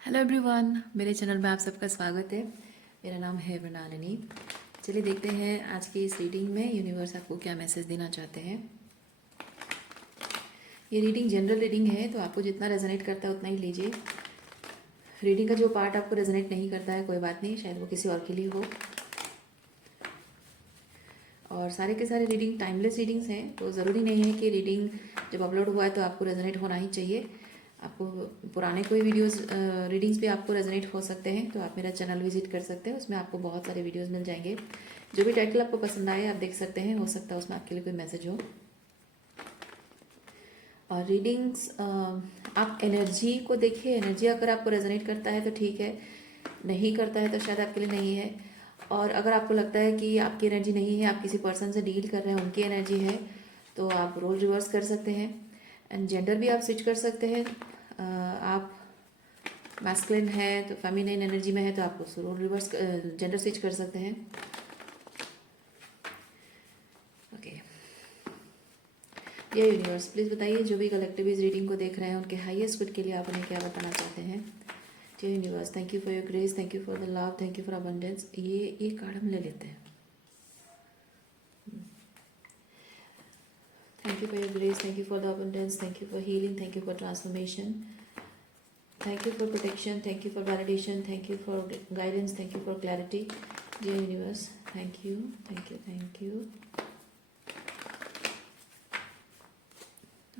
Hello everyone, मेरे channel में आप सबका स्वागत है। मेरा नाम है मृणालिनी। चलिए देखते हैं आज की इस रीडिंग में यूनिवर्स आपको क्या मैसेज देना चाहते हैं। ये रीडिंग जनरल रीडिंग है, तो आपको जितना रेजोनेट करता है उतना ही लीजिए। रीडिंग का जो पार्ट आपको रेजोनेट नहीं करता है कोई बात नहीं, शायद वो किसी और के लिए हो। और सारे के सारे रीडिंग टाइमलेस रीडिंग्स हैं, तो ज़रूरी नहीं है कि रीडिंग जब अपलोड हुआ है तो आपको रेजोनेट होना ही चाहिए। आपको पुराने कोई वीडियोस रीडिंग्स भी आपको रेजोनेट हो सकते हैं, तो आप मेरा चैनल विजिट कर सकते हैं। उसमें आपको बहुत सारे वीडियोस मिल जाएंगे। जो भी टाइटल आपको पसंद आए आप देख सकते हैं, हो सकता है उसमें आपके लिए कोई मैसेज हो। और रीडिंग्स आप एनर्जी को देखिए। एनर्जी अगर आपको रेजोनेट करता है तो ठीक है, नहीं करता है तो शायद आपके लिए नहीं है। और अगर आपको लगता है कि आपकी एनर्जी नहीं है, आप किसी पर्सन से डील कर रहे हैं, उनकी एनर्जी है, तो आप रोल रिवर्स कर सकते हैं। एंड जेंडर भी आप स्विच कर सकते हैं। आप मैस्कुलिन है तो फेमिनिन एनर्जी में है तो आप रोल रिवर्स जेंडर स्विच कर सकते हैं। ओके, ये यूनिवर्स प्लीज़ बताइए, जो भी कलेक्टिव इस रीडिंग को देख रहे हैं उनके हाईएस्ट गुड के लिए आप उन्हें क्या बताना चाहते हैं। Dear universe, thank you for your grace, thank you for the love, thank you for abundance. ये कार्ड हम ले लेते हैं। Thank you for your grace, thank you for the abundance, thank you for healing, thank you for transformation, thank you for protection, thank you for validation, thank you for guidance, thank you for clarity. Dear universe, thank you, thank you, thank you.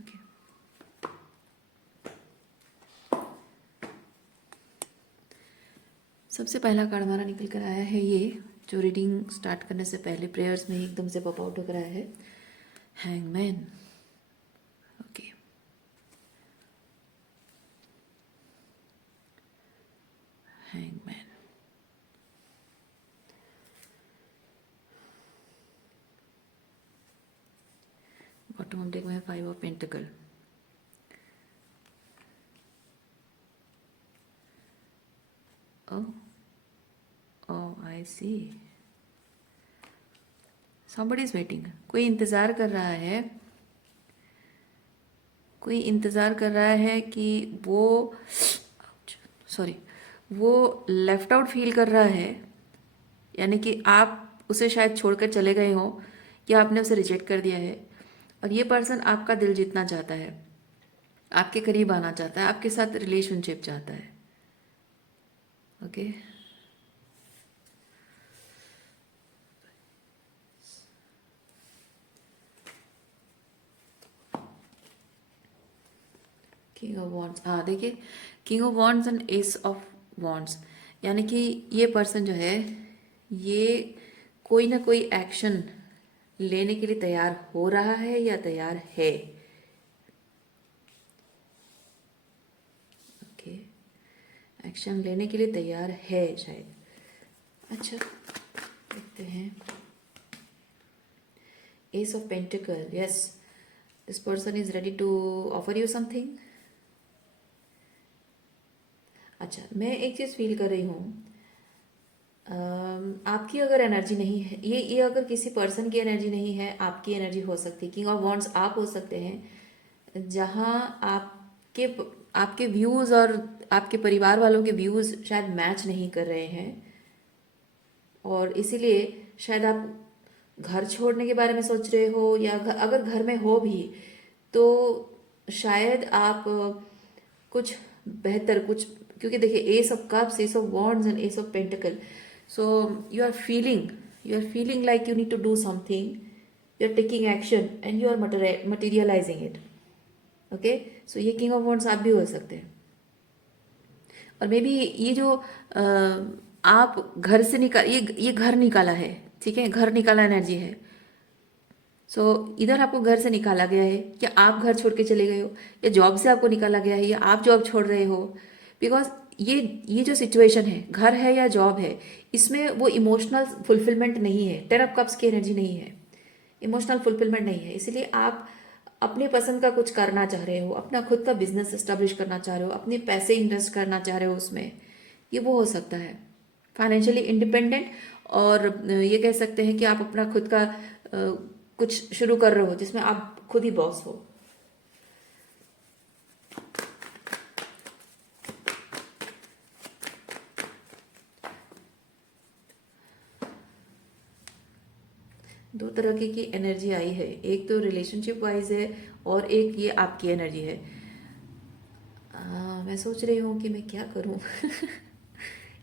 Okay, सबसे पहला card हमारा निकल कर आया है ये, जो reading start करने से पहले प्रेयर्स में एकदम से पॉप आउट होकर आया है, hangman. Okay, hangman. Bottom of deck में है 5 of pentacle. Oh I see, somebody is waiting। कोई इंतज़ार कर रहा है, कोई इंतज़ार कर रहा है कि वो, सॉरी, वो लेफ्ट आउट फील कर रहा है। यानी कि आप उसे शायद छोड़कर चले गए हो या आपने उसे रिजेक्ट कर दिया है, और ये पर्सन आपका दिल जीतना चाहता है, आपके करीब आना चाहता है, आपके साथ रिलेशनशिप चाहता है। Okay, king of wands. हाँ देखिए, king of wands and ace of wands, यानी कि ये पर्सन जो है ये कोई ना कोई एक्शन लेने के लिए तैयार हो रहा है या तैयार है। ओके, एक्शन लेने के लिए तैयार है शायद। अच्छा, देखते हैं। Ace of pentacle, yes, this person is ready to offer you something. अच्छा, मैं एक चीज़ फील कर रही हूँ, आपकी अगर एनर्जी नहीं है, ये अगर किसी पर्सन की एनर्जी नहीं है, आपकी एनर्जी हो सकती है। किंग ऑफ वॉन्ड्स आप हो सकते हैं, जहाँ आपके आपके व्यूज़ और आपके परिवार वालों के व्यूज़ शायद मैच नहीं कर रहे हैं, और इसीलिए शायद आप घर छोड़ने के बारे में सोच रहे हो, या अगर घर में हो भी तो शायद आप कुछ बेहतर कुछ, क्योंकि देखिए ace of cups, ace of wands and ace of pentacle, so you are feeling like you need to do something, you are taking action and you are materialising it. Okay, so ये king of wands आप भी हो सकते हैं। और may be ये जो आप घर से निकाल, ये घर निकाला है, ठीक है, घर निकाला एनर्जी है। सो इधर आपको घर से निकाला गया है, या आप घर छोड़ के चले गए हो, या जॉब से आपको निकाला गया है, या आप जॉब छोड़ रहे हो। बिकॉज ये जो सिचुएशन है, घर है या जॉब है, इसमें वो इमोशनल फुलफिलमेंट नहीं है। 10 ऑफ कप्स की एनर्जी नहीं है, इमोशनल फुलफिलमेंट नहीं है। इसलिए आप अपने पसंद का कुछ करना चाह रहे हो, अपना खुद का बिजनेस एस्टेब्लिश करना चाह रहे हो, अपने पैसे इन्वेस्ट करना चाह रहे हो उसमें, ये वो हो सकता है। फाइनेंशियली इंडिपेंडेंट, और ये कह सकते हैं कि आप अपना खुद का कुछ शुरू कर रहे हो जिसमें आप खुद ही बॉस हो। दो तरह की एनर्जी आई है, एक तो रिलेशनशिप वाइज है और एक ये आपकी एनर्जी है। मैं सोच रही हूँ कि मैं क्या करूँ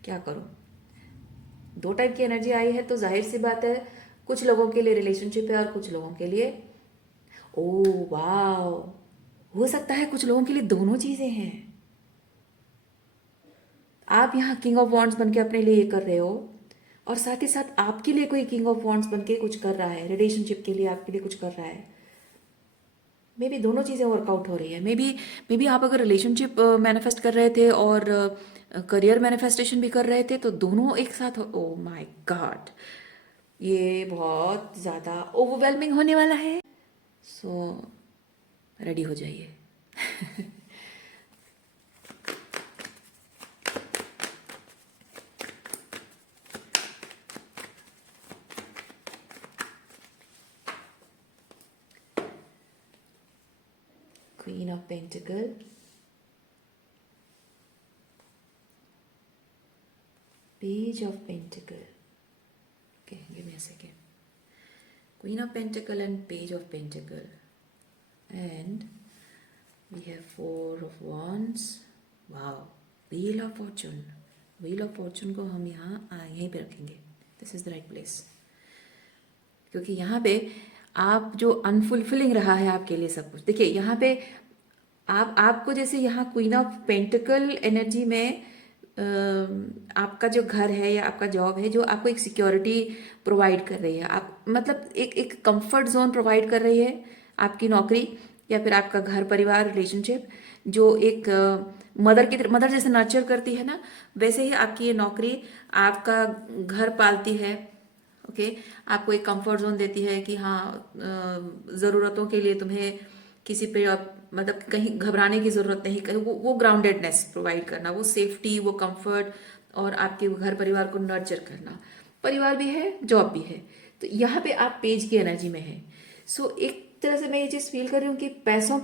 क्या करूँ। दो टाइप की एनर्जी आई है तो जाहिर सी बात है कुछ लोगों के लिए रिलेशनशिप है और कुछ लोगों के लिए, ओ वाह, हो सकता है कुछ लोगों के लिए दोनों चीजें हैं। आप यहाँ किंग ऑफ वॉन्ड्स बन के अपने लिए ये कर रहे हो और साथ ही साथ आपके लिए कोई किंग ऑफ वॉन्ड्स बन के कुछ कर रहा है, रिलेशनशिप के लिए आपके लिए कुछ कर रहा है। मे बी दोनों चीज़ें वर्कआउट हो रही है। मे बी आप अगर रिलेशनशिप मैनिफेस्ट कर रहे थे और करियर मैनिफेस्टेशन भी कर रहे थे तो दोनों एक साथ, ओ माय गॉड, ये बहुत ज़्यादा ओवरवेलमिंग होने वाला है। सो रेडी हो जाइए queen of pentacle, page of pentacle, okay, give me a second. Queen of Pentacle and Page of Pentacle, and we have Four of Wands. Wow, Wheel of Fortune. Wheel of Fortune को हम यहाँ यहीं पे रखेंगे. This is the right place. क्योंकि यहाँ पे आप जो अनफुलफिलिंग रहा है आपके लिए सब कुछ, देखिए यहाँ पे आपको जैसे यहाँ क्वीन ऑफ पेंटिकल एनर्जी में आपका जो घर है या आपका जॉब है जो आपको एक सिक्योरिटी प्रोवाइड कर रही है, आप मतलब एक कंफर्ट जोन प्रोवाइड कर रही है आपकी नौकरी या फिर आपका घर परिवार रिलेशनशिप, जो एक मदर जैसे नर्चर करती है ना, वैसे ही आपकी ये नौकरी आपका घर पालती है। ओके, आपको एक कंफर्ट जोन देती है कि हाँ ज़रूरतों के लिए तुम्हें किसी पे मतलब कहीं घबराने की ज़रूरत नहीं, कहीं वो ग्राउंडेडनेस प्रोवाइड करना, वो सेफ्टी, वो कंफर्ट और आपके घर परिवार को नर्चर करना, परिवार भी है जॉब भी है। तो यहाँ पे आप पेज की एनर्जी में है। सो एक तरह से मैं ये चीज़ फील कर रही हूँ कि पैसों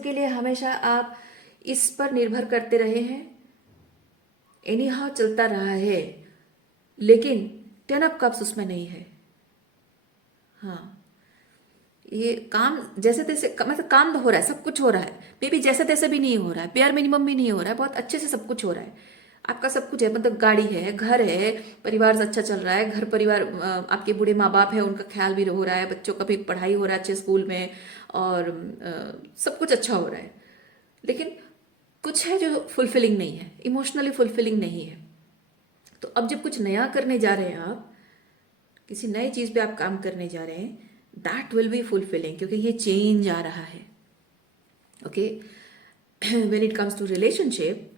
के लिए हमेशा आप इस पर निर्भर करते रहे हैं, एनी हाउ चलता रहा है, लेकिन 10 ऑफ कप्स उसमें नहीं है। हाँ, ये काम जैसे तैसे मतलब काम तो हो रहा है, सब कुछ हो रहा है, मे बी जैसे तैसे भी नहीं हो रहा है, प्यार मिनिमम भी नहीं हो रहा है, बहुत अच्छे से सब कुछ हो रहा है, आपका सब कुछ है, मतलब गाड़ी है, घर है, परिवार से अच्छा चल रहा है, घर परिवार आपके बूढ़े माँ बाप है उनका ख्याल भी हो रहा है, बच्चों का भी पढ़ाई हो रहा है अच्छे स्कूल में और सब कुछ अच्छा हो रहा है, लेकिन कुछ है जो फुलफिलिंग नहीं है, इमोशनली फुलफिलिंग नहीं है। तो अब जब कुछ नया करने जा रहे हैं, आप किसी नई चीज़ पे आप काम करने जा रहे हैं, दैट विल बी फुलफिलिंग, क्योंकि ये चेंज आ रहा है। Okay, when it comes to relationship,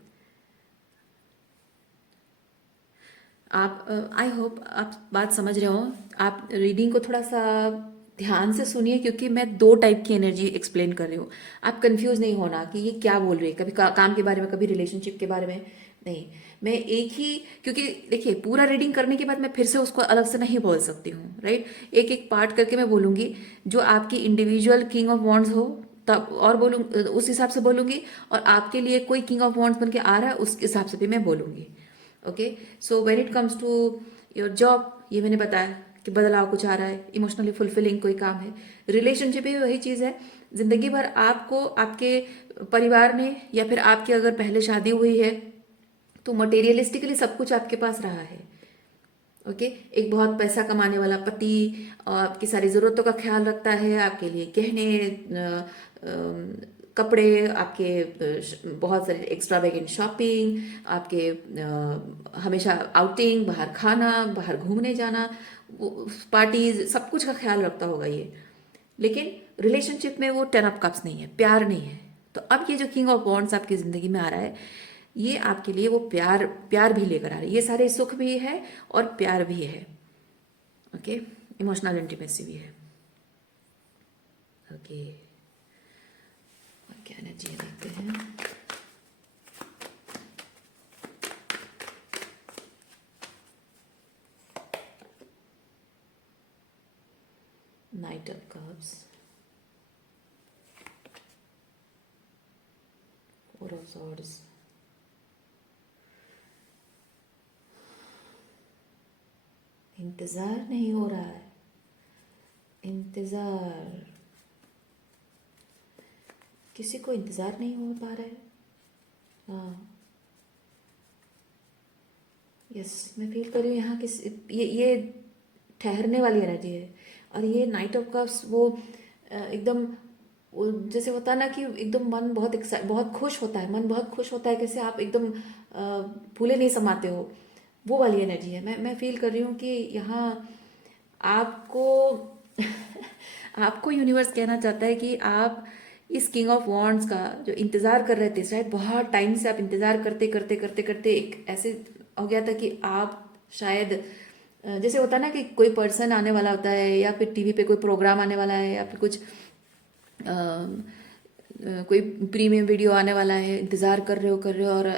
आप आई होप आप बात समझ रहे हो। आप रीडिंग को थोड़ा सा ध्यान से सुनिए, क्योंकि मैं दो टाइप की एनर्जी एक्सप्लेन कर रही हूँ। आप कंफ्यूज नहीं होना कि ये क्या बोल रही है, कभी काम के बारे में, कभी रिलेशनशिप के बारे में, नहीं। मैं एक ही, क्योंकि देखिए पूरा रीडिंग करने के बाद मैं फिर से उसको अलग से नहीं बोल सकती हूँ, राइट। एक एक पार्ट करके मैं बोलूँगी, जो आपकी इंडिविजुअल किंग ऑफ वॉन्ड्स हो तब और बोलूँ, उस हिसाब से बोलूँगी, और आपके लिए कोई किंग ऑफ वॉन्ड्स बन के आ रहा है उस हिसाब से भी मैं बोलूँगी। Okay, so when it comes to your job, ये मैंने बताया कि बदलाव कुछ आ रहा है, इमोशनली फुलफिलिंग कोई काम है। रिलेशनशिप भी वही चीज़ है, जिंदगी भर आपको आपके परिवार ने या फिर आपकी अगर पहले शादी हुई है तो मटेरियलिस्टिकली सब कुछ आपके पास रहा है। ओके, एक बहुत पैसा कमाने वाला पति आपकी सारी ज़रूरतों का ख्याल रखता है, आपके लिए गहने, कपड़े, आपके बहुत सारे एक्स्ट्रावेगेंट शॉपिंग, आपके हमेशा आउटिंग, बाहर खाना, बाहर घूमने जाना, पार्टीज, सब कुछ का ख्याल रखता होगा ये। लेकिन रिलेशनशिप में वो 10 ऑफ कप्स नहीं है, प्यार नहीं है। तो अब ये जो किंग ऑफ वॉन्ड्स आपकी ज़िंदगी में आ रहा है, ये आपके लिए वो प्यार भी लेकर आ रहा है, ये सारे सुख भी है और प्यार भी है। ओके, इमोशनल इंटीमेसी भी है। ओके, क्या एनर्जी देखते हैं। Knight of Cups, Four of Swords, इंतज़ार नहीं हो रहा है, इंतज़ार, किसी को इंतज़ार नहीं हो पा रहा है। हाँ, यस, मैं फील कर रही हूँ यहाँ किस ये ठहरने वाली एनर्जी है। और ये नाइट ऑफ कप्स वो एकदम वो जैसे होता है ना कि एकदम मन बहुत खुश होता है, मन बहुत खुश होता है, कैसे आप एकदम फूले नहीं समाते हो, वो वाली एनर्जी है। मैं फील कर रही हूँ कि यहाँ आपको आपको यूनिवर्स कहना चाहता है कि आप इस किंग ऑफ वॉन्ड्स का जो इंतज़ार कर रहे थे, शायद बहुत टाइम से आप इंतज़ार करते करते करते करते एक ऐसे हो गया था कि आप शायद जैसे होता है ना कि कोई पर्सन आने वाला होता है या फिर टीवी पे कोई प्रोग्राम आने वाला है या फिर कुछ कोई प्रीमियम वीडियो आने वाला है, इंतज़ार कर रहे हो और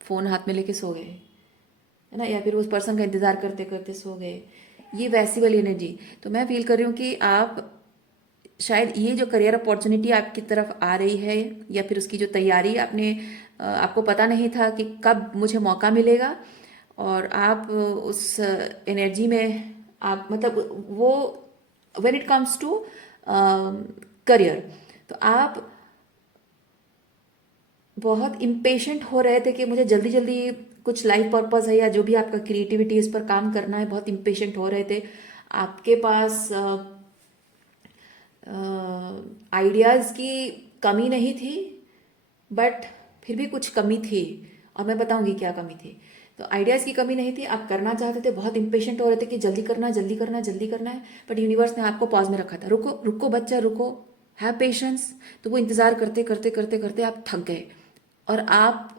फ़ोन हाथ में लेके सो गए, है ना, या फिर उस पर्सन का इंतज़ार करते करते सो गए, ये वैसी वाली एनर्जी। तो मैं फील कर रही हूँ कि आप शायद ये जो करियर अपॉर्चुनिटी आपकी तरफ आ रही है या फिर उसकी जो तैयारी आपने आपको पता नहीं था कि कब मुझे मौका मिलेगा, और आप उस एनर्जी में आप मतलब वो when it comes to career, तो आप बहुत इम्पेशेंट हो रहे थे कि मुझे जल्दी जल्दी कुछ लाइफ पर्पस है या जो भी आपका क्रिएटिविटी इस पर काम करना है, बहुत इम्पेशेंट हो रहे थे। आपके पास आइडियाज़ की कमी नहीं थी, बट फिर भी कुछ कमी थी, और मैं बताऊंगी क्या कमी थी। तो आइडियाज़ की कमी नहीं थी, आप करना चाहते थे, बहुत इम्पेशेंट हो रहे थे कि जल्दी करना है, जल्दी करना है, जल्दी करना है, बट यूनिवर्स ने आपको पॉज में रखा था, रुको रुको बच्चा रुको, हैव पेशेंस। तो वो इंतज़ार करते करते करते करते आप थक गए, और आप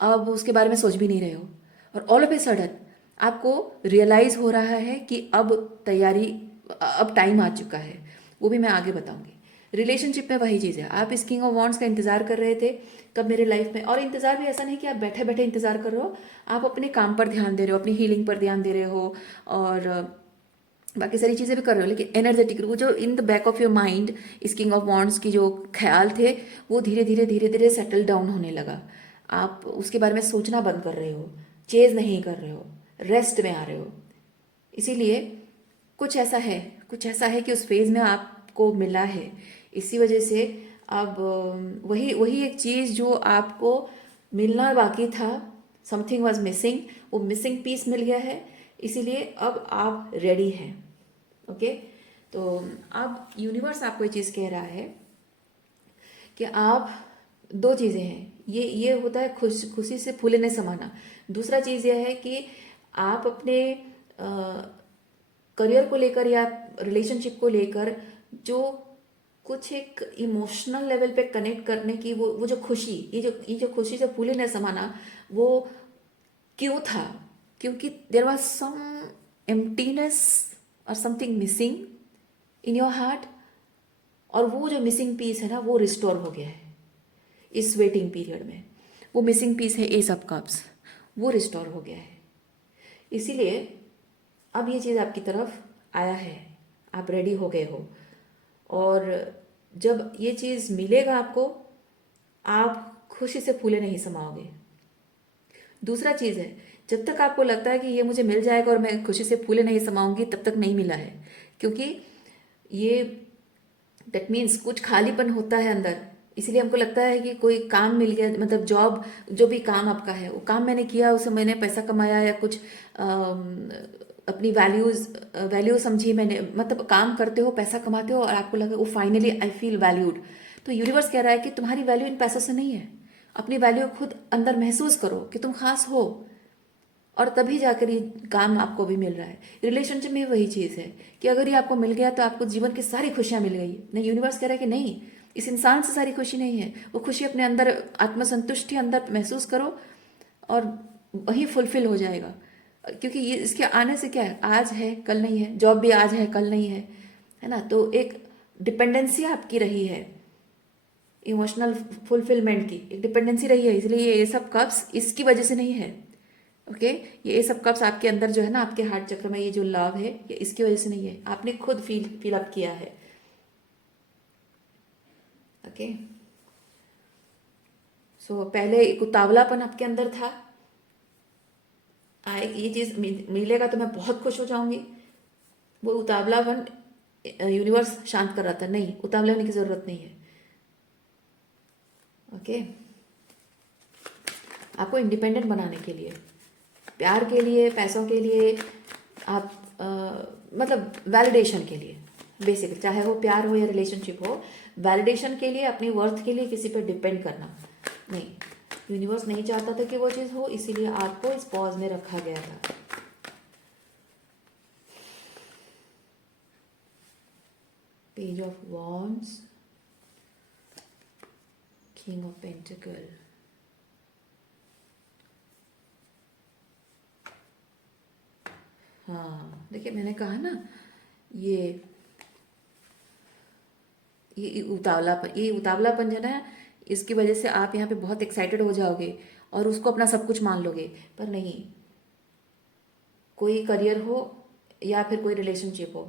अब उसके बारे में सोच भी नहीं रहे हो, और ऑल ऑफ ए सडन आपको रियलाइज हो रहा है कि अब तैयारी, अब टाइम आ चुका है। वो भी मैं आगे बताऊंगी। रिलेशनशिप में वही चीज़ है, आप इस किंग ऑफ वॉन्ड्स का इंतजार कर रहे थे कब मेरे लाइफ में, और इंतजार भी ऐसा नहीं कि आप बैठे बैठे इंतजार कर रहे हो, आप अपने काम पर ध्यान दे रहे हो, अपनी हीलिंग पर ध्यान दे रहे हो, और बाकी सारी चीज़ें भी कर रहे हो, लेकिन एनर्जेटिक वो जो in the back of your mind इस किंग ऑफ वॉन्ड्स की जो ख्याल थे, वो धीरे धीरे धीरे धीरे सेटल डाउन होने लगा। आप उसके बारे में सोचना बंद कर रहे हो, चेज नहीं कर रहे हो, रेस्ट में आ रहे हो। इसीलिए कुछ ऐसा है, कुछ ऐसा है कि उस फेज में आपको मिला है, इसी वजह से अब वही वही एक चीज़ जो आपको मिलना बाकी था, समथिंग वॉज मिसिंग, वो मिसिंग पीस मिल गया है, इसीलिए अब आप रेडी हैं। ओके, तो अब यूनिवर्स आपको ये चीज़ कह रहा है कि आप, दो चीज़ें हैं, ये होता है खुशी से फूलने समाना। दूसरा चीज़ यह है कि आप अपने करियर को लेकर या रिलेशनशिप को लेकर जो कुछ एक इमोशनल लेवल पे कनेक्ट करने की वो जो खुशी, ये जो खुशी से फूलने समाना, वो क्यों था? क्योंकि देर वॉज सम एम्प्टीनेस और something missing in your heart, और वो जो मिसिंग पीस है ना, वो रिस्टोर हो गया है इस वेटिंग पीरियड में। वो मिसिंग पीस है एस ऑफ कप्स, वो रिस्टोर हो गया है। इसीलिए अब ये चीज़ आपकी तरफ आया है, आप रेडी हो गए हो, और जब ये चीज़ मिलेगा आपको, आप खुशी से फूले नहीं समाओगे। दूसरा चीज़ है, जब तक आपको लगता है कि ये मुझे मिल जाएगा और मैं खुशी से फूले नहीं समाऊंगी, तब तक नहीं मिला है, क्योंकि ये दैट मीन्स कुछ खालीपन होता है अंदर। इसीलिए हमको लगता है कि कोई काम मिल गया, मतलब जॉब, जो भी काम आपका है, वो काम मैंने किया, उसे मैंने पैसा कमाया या कुछ अपनी वैल्यू समझी मैंने, मतलब काम करते हो, पैसा कमाते हो, और आपको लगा वो फाइनली आई फील वैल्यूड। तो यूनिवर्स कह रहा है कि तुम्हारी वैल्यू इन पैसों से नहीं है, अपनी वैल्यू खुद अंदर महसूस करो कि तुम खास हो, और तभी जाकर ये काम आपको भी मिल रहा है। रिलेशनशिप में वही चीज़ है कि अगर ये आपको मिल गया तो आपको जीवन की सारी खुशियाँ मिल गई। नहीं, यूनिवर्स कह रहा है कि नहीं, इस इंसान से सारी खुशी नहीं है, वो खुशी अपने अंदर, आत्मसंतुष्टि अंदर महसूस करो, और वही फुलफिल हो जाएगा। क्योंकि ये इसके आने से क्या है, आज है कल नहीं है, जॉब भी आज है कल नहीं है ना। तो एक डिपेंडेंसी आपकी रही है, इमोशनल फुलफिलमेंट की एक डिपेंडेंसी रही है, इसलिए ये सब कप्स इसकी वजह से नहीं है। ओके, ये सब कप्स आपके अंदर जो है ना, आपके हार्ट चक्र में ये जो लव है, ये इसकी वजह से नहीं है, आपने खुद फील अप किया है। ओके, सो पहले एक उतावलापन आपके अंदर था, ये चीज़ मिलेगा तो मैं बहुत खुश हो जाऊंगी। वो उतावलापन यूनिवर्स शांत कर रहा था, नहीं, उतावला होने की ज़रूरत नहीं है। ओके, आपको इंडिपेंडेंट बनाने के लिए, प्यार के लिए, पैसों के लिए, आप मतलब वैलिडेशन के लिए, बेसिक, चाहे वो प्यार हो या रिलेशनशिप हो, वैलिडेशन के लिए, अपनी वर्थ के लिए किसी पर डिपेंड करना नहीं। यूनिवर्स नहीं चाहता था कि वो चीज़ हो, इसीलिए आपको इस पॉज में रखा गया था। Page of wands, king of pentacle, हाँ देखिए, मैंने कहा ना, ये ये उतावलापन जो है, इसकी वजह से आप यहाँ पे बहुत एक्साइटेड हो जाओगे और उसको अपना सब कुछ मान लोगे, पर नहीं। कोई करियर हो या फिर कोई रिलेशनशिप हो,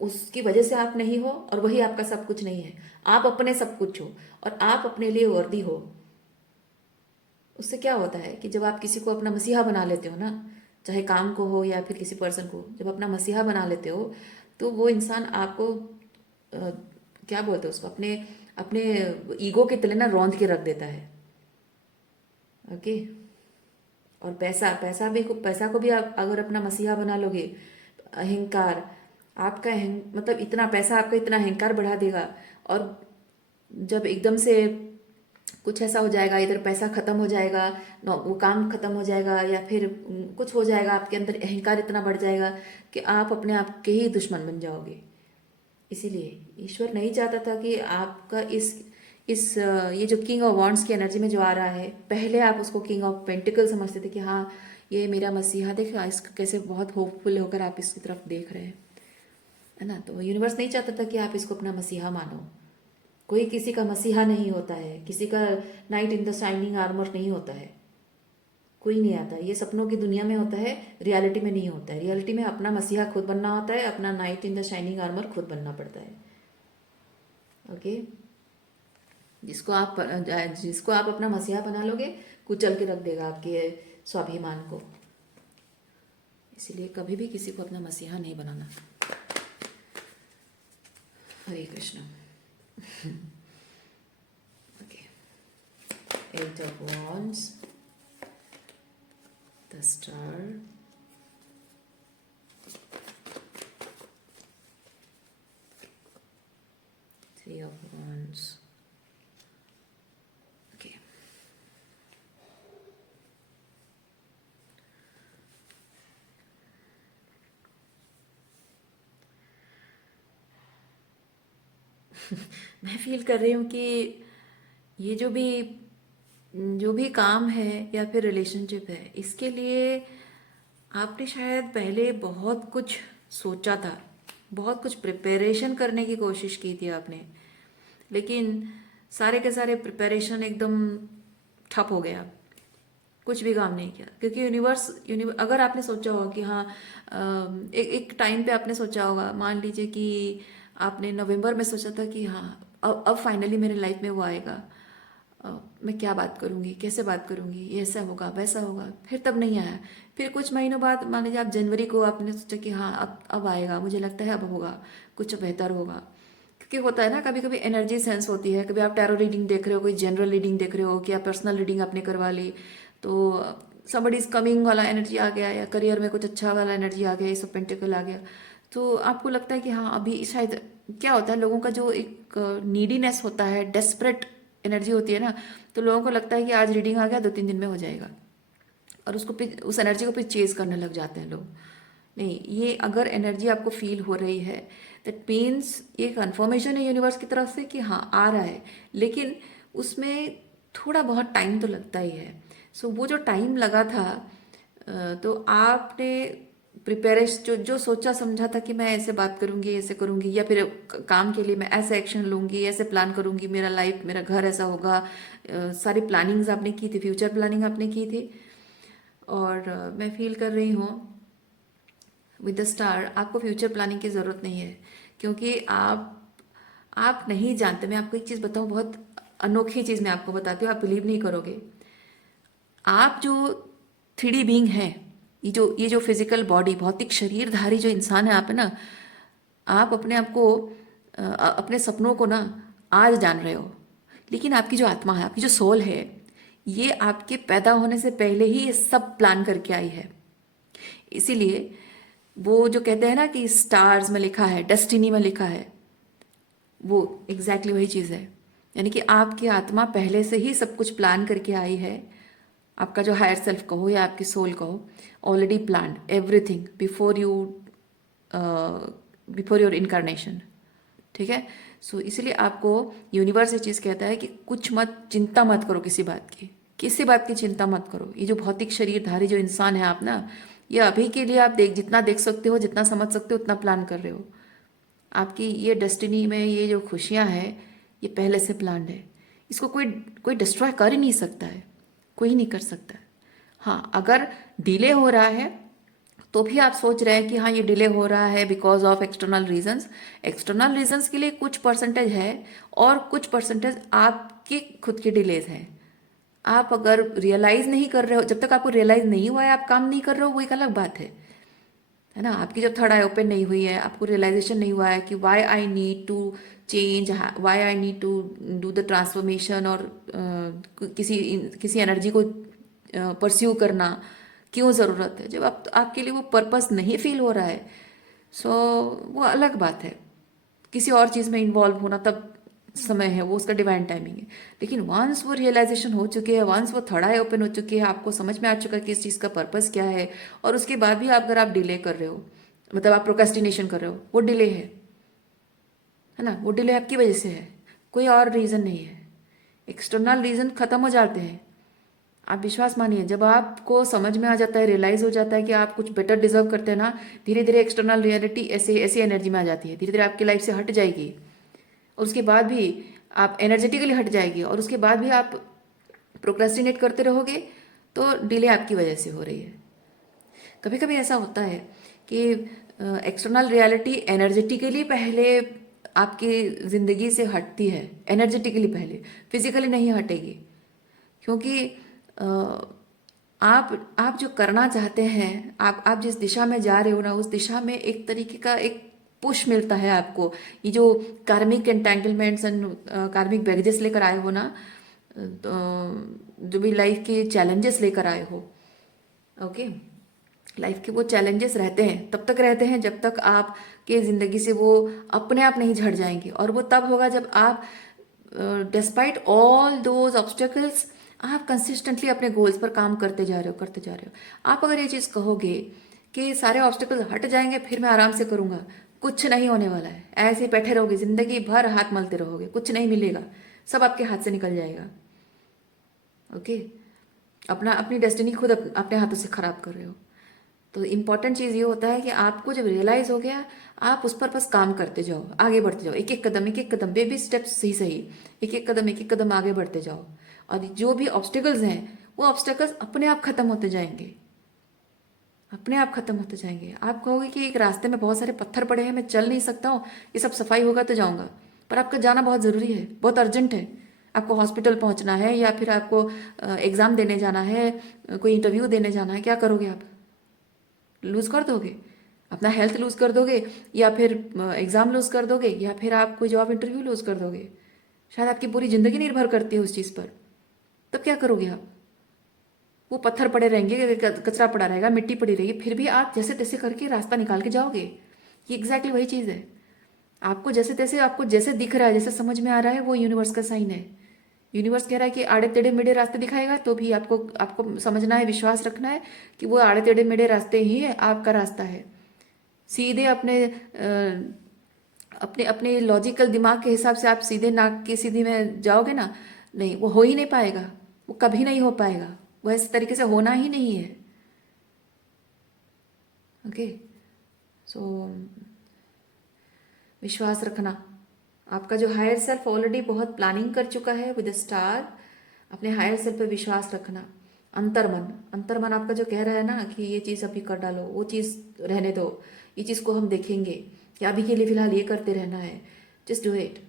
उसकी वजह से आप नहीं हो और वही आपका सब कुछ नहीं है। आप अपने सब कुछ हो और आप अपने लिए वर्दी हो। उससे क्या होता है कि जब आप किसी को अपना मसीहा बना लेते हो ना, चाहे काम को हो या फिर किसी पर्सन को, जब अपना मसीहा बना लेते हो तो वो इंसान आपको क्या बोलते हैं उसको, अपने अपने ईगो के तले ना रौंद के रख देता है। ओके, और पैसा को भी आप अगर अपना मसीहा बना लोगे, अहंकार आपका मतलब इतना पैसा आपका इतना अहंकार बढ़ा देगा। और जब एकदम से कुछ ऐसा हो जाएगा, इधर पैसा खत्म हो जाएगा, वो काम खत्म हो जाएगा, या फिर कुछ हो जाएगा, आपके अंदर अहंकार इतना बढ़ जाएगा कि आप अपने आप के ही दुश्मन बन जाओगे। इसीलिए ईश्वर नहीं चाहता था कि आपका ये जो किंग ऑफ वॉन्ड्स की एनर्जी में जो आ रहा है, पहले आप उसको किंग ऑफ पेंटिकल समझते थे कि हाँ ये मेरा मसीहा, देखा इसका कैसे बहुत होपफुल होकर आप इसकी तरफ देख रहे हैं, है ना। तो यूनिवर्स नहीं चाहता था कि आप इसको अपना मसीहा मानो। कोई किसी का मसीहा नहीं होता है, किसी का night in the shining armour नहीं होता है, कोई नहीं आता। ये सपनों की दुनिया में होता है, रियलिटी में नहीं होता है। रियलिटी में अपना मसीहा खुद बनना होता है, अपना night in the shining armour खुद बनना पड़ता है। ओके, जिसको आप अपना मसीहा बना लोगे, कुचल के रख देगा आपके स्वाभिमान को। इसीलिए कभी भी किसी को अपना मसीहा नहीं बनाना। Hare Krishna. Okay, 8 of Wands, the Star, 3 of Wands. Okay. मैं फील कर रही हूँ कि ये जो भी काम है या फिर रिलेशनशिप है, इसके लिए आपने शायद पहले बहुत कुछ सोचा था, बहुत कुछ प्रिपरेशन करने की कोशिश की थी आपने, लेकिन सारे के सारे प्रिपरेशन एकदम ठप हो गया, कुछ भी काम नहीं किया। क्योंकि यूनिवर्स अगर आपने सोचा होगा कि हाँ, एक टाइम पे आपने सोचा होगा, मान लीजिए कि आपने नवंबर में सोचा था कि हाँ अब फाइनली मेरे लाइफ में वो आएगा, मैं क्या बात करूँगी, कैसे बात करूँगी, ये ऐसा होगा वैसा होगा, फिर तब नहीं आया। फिर कुछ महीनों बाद, मान लीजिए आप जनवरी को आपने सोचा कि हाँ अब आएगा, मुझे लगता है अब होगा, कुछ बेहतर होगा। क्योंकि होता है ना, कभी कभी एनर्जी सेंस होती है, कभी आप टैरो रीडिंग देख रहे हो, कोई जनरल रीडिंग देख रहे हो, कि आप पर्सनल रीडिंग आपने करवा ली, तो समबडी इज कमिंग वाला एनर्जी आ गया, या करियर में कुछ अच्छा वाला एनर्जी आ गया, ये सब पेंटिकल आ गया, तो आपको लगता है कि हाँ अभी शायद, क्या होता है लोगों का जो एक नीडीनेस होता है, डेस्परेट एनर्जी होती है ना, तो लोगों को लगता है कि आज रीडिंग आ गया, 2-3 दिन में हो जाएगा, और उसको फिर उस एनर्जी को फिर चेज करने लग जाते हैं लोग। नहीं, ये अगर एनर्जी आपको फील हो रही है, दैट मीन्स ये कन्फर्मेशन है यूनिवर्स की तरफ से कि हाँ आ रहा है, लेकिन उसमें थोड़ा बहुत टाइम तो लगता ही है। सो वो जो टाइम लगा था, तो आपने प्रिपेरेशन जो सोचा समझा था कि मैं ऐसे बात करूंगी, ऐसे करूंगी, या फिर काम के लिए मैं ऐसे एक्शन लूंगी, ऐसे प्लान करूंगी, मेरा लाइफ, मेरा घर ऐसा होगा, सारी प्लानिंग्स आपने की थी, फ्यूचर प्लानिंग आपने की थी। और मैं फील कर रही हूँ विद द स्टार, आपको फ्यूचर प्लानिंग की ज़रूरत नहीं है, क्योंकि आप नहीं जानते। मैं आपको एक चीज़ बताऊँ, बहुत अनोखी चीज़ मैं आपको बताती हूँ, आप बिलीव नहीं करोगे। आप जो 3D बीइंग हैं, ये जो फिजिकल बॉडी, भौतिक शरीरधारी जो इंसान है आप, है ना, आप अपने आप को अपने सपनों को ना आज जान रहे हो, लेकिन आपकी जो आत्मा है, आपकी जो सोल है, ये आपके पैदा होने से पहले ही ये सब प्लान करके आई है। इसीलिए वो जो कहते हैं ना कि स्टार्स में लिखा है, डेस्टिनी में लिखा है, वो एग्जैक्टली वही चीज़ है। यानी कि आपकी आत्मा पहले से ही सब कुछ प्लान करके आई है। आपका जो हायर सेल्फ कहो या आपकी सोल कहो, already planned everything before your incarnation. ठीक है। सो इसीलिए आपको यूनिवर्स ये चीज़ कहता है कि कुछ मत, चिंता मत करो किसी बात की, किसी बात की चिंता मत करो। ये जो भौतिक शरीरधारी जो इंसान है आप ना, ये अभी के लिए आप जितना देख सकते हो, जितना समझ सकते हो, उतना प्लान कर रहे हो। आपकी ये डेस्टिनी में ये जो खुशियां हैं, ये पहले से प्लान्ड है। इसको कोई कोई डिस्ट्रॉय कर ही नहीं सकता है, कोई नहीं कर सकता है। हाँ, अगर डिले हो रहा है तो भी आप सोच रहे हैं कि हाँ ये डिले हो रहा है because of external reasons. External reasons के लिए कुछ परसेंटेज है और कुछ परसेंटेज आपकी खुद की डिलेज हैं। आप अगर रियलाइज नहीं कर रहे हो, जब तक आपको रियलाइज नहीं हुआ है, आप काम नहीं कर रहे हो, वो एक अलग बात है ना। आपकी जब थर्ड आई ओपन नहीं हुई है, आपको रियलाइजेशन नहीं हुआ है कि why I need to change, why I need to do the transformation, और किसी किसी एनर्जी को परस्यू करना क्यों ज़रूरत है, जब आपके लिए वो पर्पस नहीं फील हो रहा है, सो वो अलग बात है। किसी और चीज़ में इन्वॉल्व होना तब समय है, वो उसका डिवाइन टाइमिंग है। लेकिन वंस वो रियलाइजेशन हो चुकी है, वंस वो थर्ड आई ओपन हो चुकी है, आपको समझ में आ चुका है कि इस चीज़ का पर्पस क्या है, और उसके बाद भी अगर आप डिले कर रहे हो, मतलब आप प्रोक्रेस्टिनेशन कर रहे हो, वो डिले है ना, वो डिले आपकी वजह से है, कोई और रीज़न नहीं है। एक्सटर्नल रीज़न खत्म हो जाते हैं। आप विश्वास मानिए, जब आपको समझ में आ जाता है, रियलाइज हो जाता है कि आप कुछ बेटर डिजर्व करते हैं ना, धीरे धीरे एक्सटर्नल रियलिटी ऐसे ऐसी एनर्जी में आ जाती है, धीरे धीरे आपकी लाइफ से हट जाएगी, और उसके बाद भी आप एनर्जेटिकली हट जाएगी, और उसके बाद भी आप प्रोक्रेस्टिनेट करते रहोगे, तो डिले आपकी वजह से हो रही है। कभी कभी ऐसा होता है कि एक्सटर्नल रियलिटी एनर्जेटिकली पहले आपकी ज़िंदगी से हटती है, एनर्जेटिकली पहले, फिजिकली नहीं हटेगी। क्योंकि अ, आप जो करना चाहते हैं, आप जिस दिशा में जा रहे हो ना, उस दिशा में एक तरीके का एक पुश मिलता है आपको। ये जो कार्मिक एंटेंगलमेंट्स एंड कार्मिक बैगेजेस लेकर आए हो ना, तो जो भी लाइफ के चैलेंजेस लेकर आए हो, ओके, लाइफ के वो चैलेंजेस रहते हैं, तब तक रहते हैं जब तक आप के ज़िंदगी से वो अपने आप नहीं झड़ जाएंगे, और वो तब होगा जब आप डिस्पाइट ऑल दोज ऑब्स्टेकल्स, आप कंसिस्टेंटली अपने गोल्स पर काम करते जा रहे हो, करते जा रहे हो। आप अगर ये चीज़ कहोगे कि सारे ऑब्स्टेकल्स हट जाएंगे फिर मैं आराम से करूँगा, कुछ नहीं होने वाला है। ऐसे ही बैठे रहोगे, ज़िंदगी भर हाथ मलते रहोगे, कुछ नहीं मिलेगा, सब आपके हाथ से निकल जाएगा। ओके, अपनी डेस्टिनी खुद अपने हाथों से खराब कर रहे हो। तो इम्पॉर्टेंट चीज़ ये होता है कि आपको जब रियलाइज हो गया, आप उस पर बस काम करते जाओ, आगे बढ़ते जाओ, एक एक कदम, बेबी स्टेप्स, सही सही, एक एक कदम आगे बढ़ते जाओ। और जो भी ऑब्स्टिकल्स हैं, वो ऑब्स्टिकल्स अपने आप खत्म होते जाएंगे, अपने आप खत्म होते जाएंगे। आप कहोगे कि एक रास्ते में बहुत सारे पत्थर पड़े हैं, मैं चल नहीं सकता हूँ, ये सब सफाई होगा तो जाऊँगा, पर आपका जाना बहुत ज़रूरी है, बहुत अर्जेंट है। आपको हॉस्पिटल पहुँचना है, या फिर आपको एग्ज़ाम देने जाना है, कोई इंटरव्यू देने जाना है, क्या करोगे आप? लूज़ कर दोगे, अपना हेल्थ लूज़ कर दोगे, या फिर एग्ज़ाम लूज़ कर दोगे, या फिर आप कोई जॉब इंटरव्यू लूज़ कर दोगे। शायद आपकी पूरी ज़िंदगी निर्भर करती है उस चीज़ पर, तब क्या करोगे आप? वो पत्थर पड़े रहेंगे, कचरा पड़ा रहेगा, मिट्टी पड़ी रहेगी, फिर भी आप जैसे तैसे करके रास्ता निकाल के जाओगे। ये एग्जैक्टली वही चीज़ है। आपको जैसे तैसे, आपको जैसे दिख रहा है, जैसे समझ में आ रहा है, वो यूनिवर्स का साइन है। यूनिवर्स कह रहा है कि आड़े टेढ़े मेढ़े रास्ते दिखाएगा, तो भी आपको आपको समझना है, विश्वास रखना है कि वो आड़े टेढ़े मेढ़े रास्ते ही है, आपका रास्ता है। सीधे अपने अपने लॉजिकल दिमाग के हिसाब से आप सीधे नाक की सीधी में जाओगे ना, नहीं, वो हो ही नहीं पाएगा, वो कभी नहीं हो पाएगा, वो इस तरीके से होना ही नहीं है। ओके, सो विश्वास रखना। आपका जो हायर सेल्फ ऑलरेडी बहुत प्लानिंग कर चुका है विद स्टार। अपने हायर सेल्फ पे विश्वास रखना। अंतर्मन आपका जो कह रहा है ना कि ये चीज़ अभी कर डालो, वो चीज़ रहने दो, ये चीज़ को हम देखेंगे, या अभी के लिए फिलहाल ये करते रहना है, जस्ट डू इट।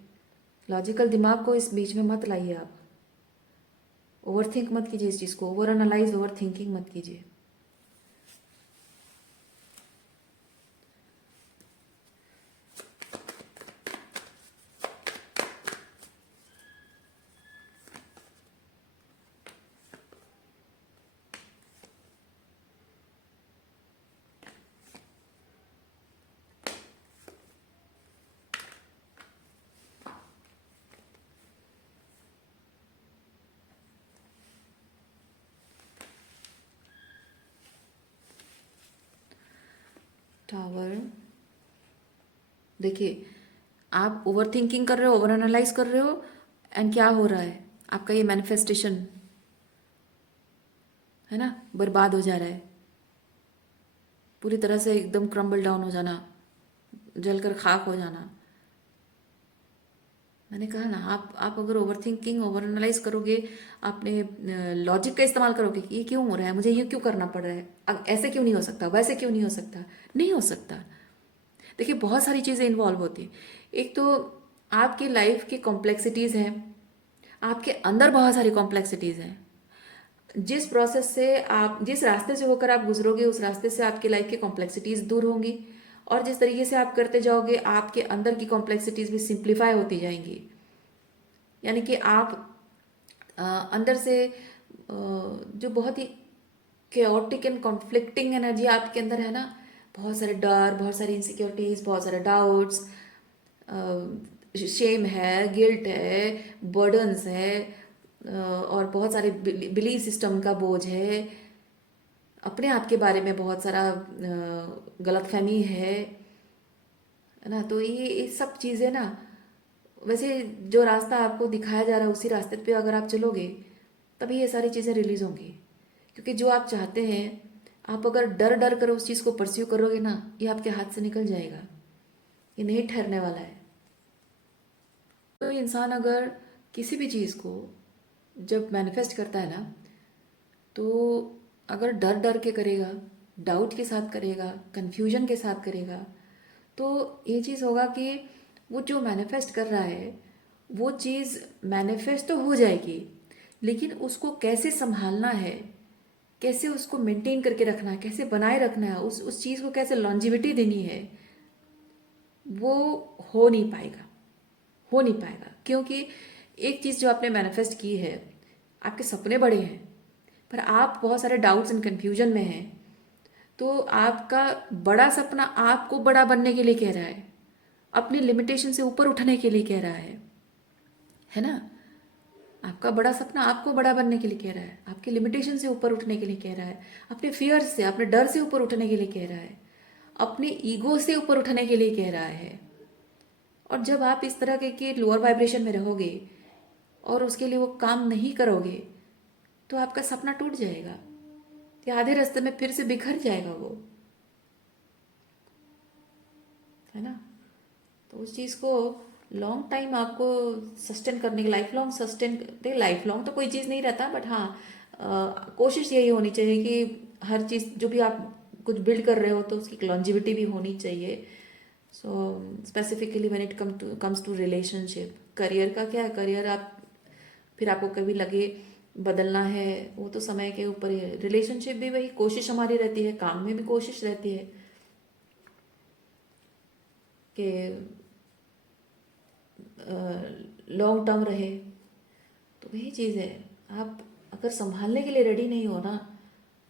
लॉजिकल दिमाग को इस बीच में मत लाइए आप, ओवर थिंक मत कीजिए इस चीज़ को, ओवर एनालाइज, ओवर थिंकिंग मत कीजिए। टावर, देखिए आप ओवर थिंकिंग कर रहे हो, ओवर एनालाइज कर रहे हो, एंड क्या हो रहा है, आपका ये मैनिफेस्टेशन है ना बर्बाद हो जा रहा है, पूरी तरह से एकदम क्रम्बल डाउन हो जाना, जलकर खाक हो जाना। मैंने कहा ना, आप अगर ओवर थिंकिंग ओवर एनालाइज करोगे, आपने लॉजिक का इस्तेमाल करोगे कि ये क्यों हो रहा है, मुझे ये क्यों करना पड़ रहा है, अब ऐसे क्यों नहीं हो सकता, वैसे क्यों नहीं हो सकता, नहीं हो सकता। देखिए बहुत सारी चीज़ें इन्वॉल्व होती हैं। एक तो आपकी लाइफ की कॉम्प्लेक्सिटीज़ हैं, आपके अंदर बहुत सारी कॉम्प्लेक्सिटीज़ हैं। जिस प्रोसेस से आप, जिस रास्ते से होकर आप गुजरोगे, उस रास्ते से आपकी लाइफ की कॉम्प्लेक्सिटीज़ दूर होंगी, और जिस तरीके से आप करते जाओगे आपके अंदर की कॉम्प्लेक्सिटीज़ भी सिंप्लीफाई होती जाएंगी। यानी कि आप अंदर से जो बहुत ही केओटिक एंड कॉन्फ्लिक्टिंग एनर्जी आपके अंदर है ना, बहुत सारे डर, बहुत सारी इनसिक्योरिटीज, बहुत सारे डाउट्स, शेम है, गिल्ट है, बर्डन्स है, और बहुत सारे बिलीफ सिस्टम का बोझ है, अपने आप के बारे में बहुत सारा गलतफहमी है ना। तो ये सब चीज़ें ना, वैसे जो रास्ता आपको दिखाया जा रहा है उसी रास्ते पे अगर आप चलोगे तभी ये सारी चीज़ें रिलीज होंगी। क्योंकि जो आप चाहते हैं, आप अगर डर डर कर उस चीज़ को परस्यू करोगे ना, ये आपके हाथ से निकल जाएगा, ये नहीं ठहरने वाला है। तो इंसान अगर किसी भी चीज़ को जब मैनिफेस्ट करता है ना, तो अगर डर डर के करेगा, डाउट के साथ करेगा, कन्फ्यूजन के साथ करेगा, तो ये चीज़ होगा कि वो जो मैनिफेस्ट कर रहा है वो चीज़ मैनिफेस्ट तो हो जाएगी, लेकिन उसको कैसे संभालना है, कैसे उसको मेंटेन करके रखना है, कैसे बनाए रखना है, उस चीज़ को कैसे लॉन्जिविटी देनी है, वो हो नहीं पाएगा, हो नहीं पाएगा। क्योंकि एक चीज़ जो आपने मैनिफेस्ट की है, आपके सपने बड़े हैं पर आप बहुत सारे डाउट्स एंड कन्फ्यूजन में हैं, तो आपका बड़ा सपना आपको बड़ा बनने के लिए कह रहा है, अपनी लिमिटेशन से ऊपर उठने के लिए कह रहा है ना। आपका बड़ा सपना आपको बड़ा बनने के लिए कह रहा है, आपकी लिमिटेशन से ऊपर उठने के लिए कह रहा है, अपने फियर से, अपने डर से ऊपर उठने के लिए कह रहा है, अपने ईगो से ऊपर उठने के लिए कह रहा है। और जब आप इस तरह के लोअर वाइब्रेशन में रहोगे और उसके लिए वो काम नहीं करोगे, तो आपका सपना टूट जाएगा या आधे रास्ते में फिर से बिखर जाएगा वो, है ना। तो उस चीज़ को लॉन्ग टाइम आपको सस्टेन करने की, लाइफ लॉन्ग सस्टेन, देखिए लाइफ लॉन्ग तो कोई चीज़ नहीं रहता, बट हाँ कोशिश यही होनी चाहिए कि हर चीज़ जो भी आप कुछ बिल्ड कर रहे हो तो उसकी लॉन्जिविटी भी होनी चाहिए। So specifically when it comes to relationship, career का क्या है, करियर आप फिर आपको कभी लगे बदलना है, वो तो समय के ऊपर ही है। रिलेशनशिप भी वही कोशिश हमारी रहती है, काम में भी कोशिश रहती है कि लॉन्ग टर्म रहे। तो वही चीज़ है, आप अगर संभालने के लिए रेडी नहीं हो ना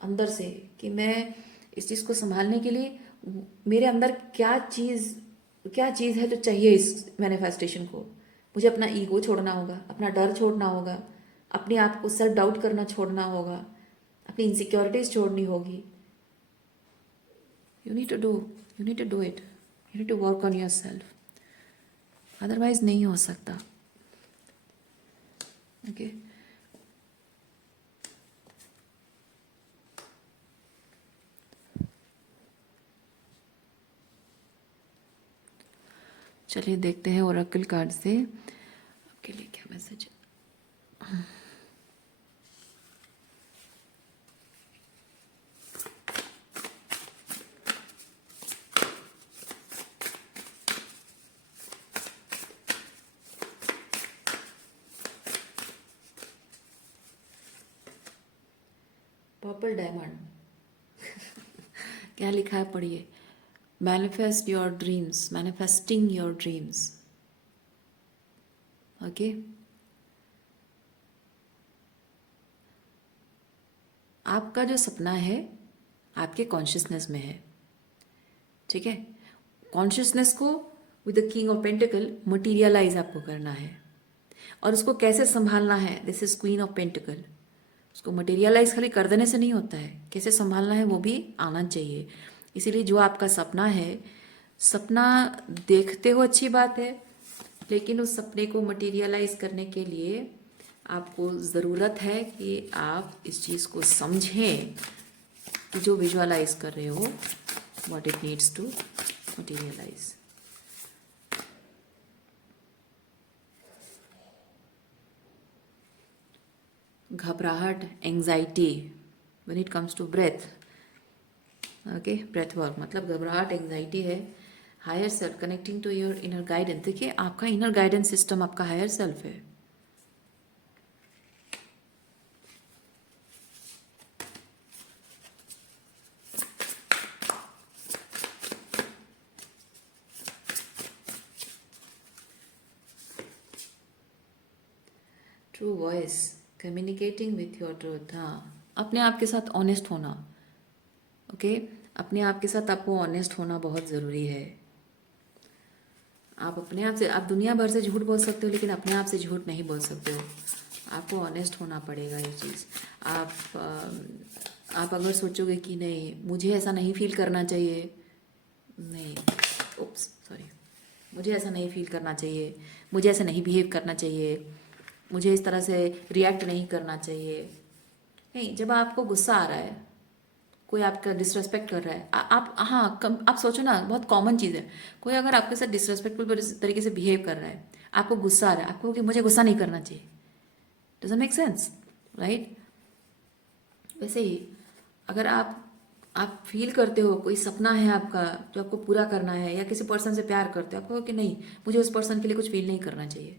अंदर से, कि मैं इस चीज़ को संभालने के लिए मेरे अंदर क्या चीज़ है जो चाहिए इस मैनिफेस्टेशन को, मुझे अपना ईगो छोड़ना होगा, अपना डर छोड़ना होगा, अपने आप को सेल्फ डाउट करना छोड़ना होगा, अपनी इनसिक्योरिटीज छोड़नी होगी। You need to do you need to do it, you need to work on your self, otherwise नहीं हो सकता। ओके चलिए देखते हैं ओरेकल कार्ड से आपके लिए क्या मैसेज है। पर्पल डायमंड क्या लिखा है पढ़िए। Manifest your dreams, manifesting your dreams. Okay, आपका जो सपना है आपके कॉन्शियसनेस में है, ठीक है। कॉन्शियसनेस को with the king of pentacle materialise आपको करना है, और उसको कैसे संभालना है, this is queen of pentacle. उसको मटेरियलाइज खाली कर देने से नहीं होता है, कैसे संभालना है वो भी आना चाहिए। इसीलिए जो आपका सपना है, सपना देखते हो अच्छी बात है, लेकिन उस सपने को मटेरियलाइज करने के लिए आपको ज़रूरत है कि आप इस चीज़ को समझें कि जो विजुअलाइज कर रहे हो what it needs to materialise. घबराहट, anxiety when it comes to breath, okay, breath work मतलब घबराहट, एंजाइटी है। Higher self, connecting to your inner guidance. देखिए आपका इनर गाइडेंस सिस्टम आपका हायर सेल्फ है। True voice, communicating with your truth. हाँ, अपने आप के साथ ऑनेस्ट होना, ओके, अपने आप के साथ आपको ऑनेस्ट होना बहुत ज़रूरी है। आप अपने आप से, आप दुनिया भर से झूठ बोल सकते हो लेकिन अपने आप से झूठ नहीं बोल सकते हो। आपको ऑनेस्ट होना पड़ेगा ये चीज़। आप अगर सोचोगे कि नहीं मुझे ऐसा नहीं फील करना चाहिए, नहीं, उप्स सॉरी, मुझे ऐसा नहीं फील करना चाहिए, मुझे ऐसा नहीं बिहेव करना चाहिए, मुझे इस तरह से रिएक्ट नहीं करना चाहिए। नहीं, जब आपको गुस्सा आ रहा है, कोई आपका डिसरेस्पेक्ट कर रहा है, आप हाँ आप सोचो ना, बहुत कॉमन चीज़ है, कोई अगर आपके साथ डिसरेस्पेक्टफुल तरीके से बिहेव कर रहा है, आपको गुस्सा आ रहा है, आपको कि मुझे गुस्सा नहीं करना चाहिए, डजंट मेक सेंस, राइट? वैसे ही अगर आप फील करते हो कोई सपना है आपका जो आपको पूरा करना है, या किसी पर्सन से प्यार करते हो, आपको कि नहीं मुझे उस पर्सन के लिए कुछ फील नहीं करना चाहिए।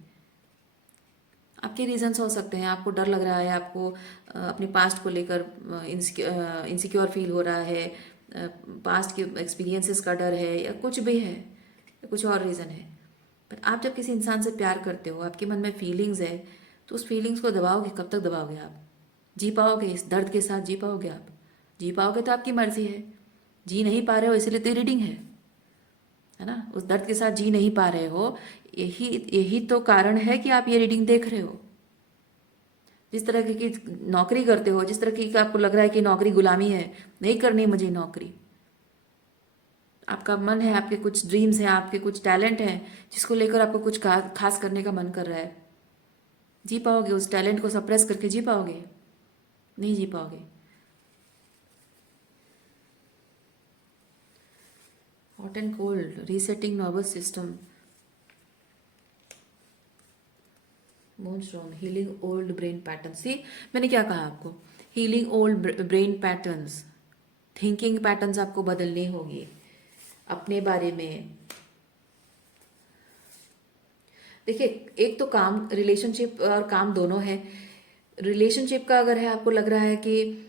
आपके रीजंस हो सकते हैं, आपको डर लग रहा है, आपको अपने पास्ट को लेकर इनसिक्योर फील हो रहा है, पास्ट के एक्सपीरियंसेस का डर है, या कुछ भी है, या कुछ और रीज़न है। पर आप जब किसी इंसान से प्यार करते हो, आपके मन में फीलिंग्स है, तो उस फीलिंग्स को दबाओगे, कब तक दबाओगे आप? जी पाओगे इस दर्द के साथ? जी पाओगे आप? जी पाओगे तो आपकी मर्जी है, जी नहीं पा रहे हो इसलिए तो रीडिंग है ना? उस दर्द के साथ जी नहीं पा रहे हो, यही यही तो कारण है कि आप ये रीडिंग देख रहे हो। जिस तरह की नौकरी करते हो, जिस तरह की आपको लग रहा है कि नौकरी गुलामी है, नहीं करनी मुझे नौकरी, आपका मन है, आपके कुछ ड्रीम्स हैं, आपके कुछ टैलेंट हैं जिसको लेकर आपको कुछ खास करने का मन कर रहा है, जी पाओगे? उस टैलेंट को सप्रेस करके जी पाओगे? नहीं जी पाओगे। Hot and cold, resetting nervous system, moonstone, healing old brain pattern. See, मैंने क्या कहा आपको? Healing old brain patterns, thinking patterns आपको बदलनी होगी अपने बारे में। देखिए, एक तो काम, रिलेशनशिप और काम दोनों है। रिलेशनशिप का अगर है, आपको लग रहा है कि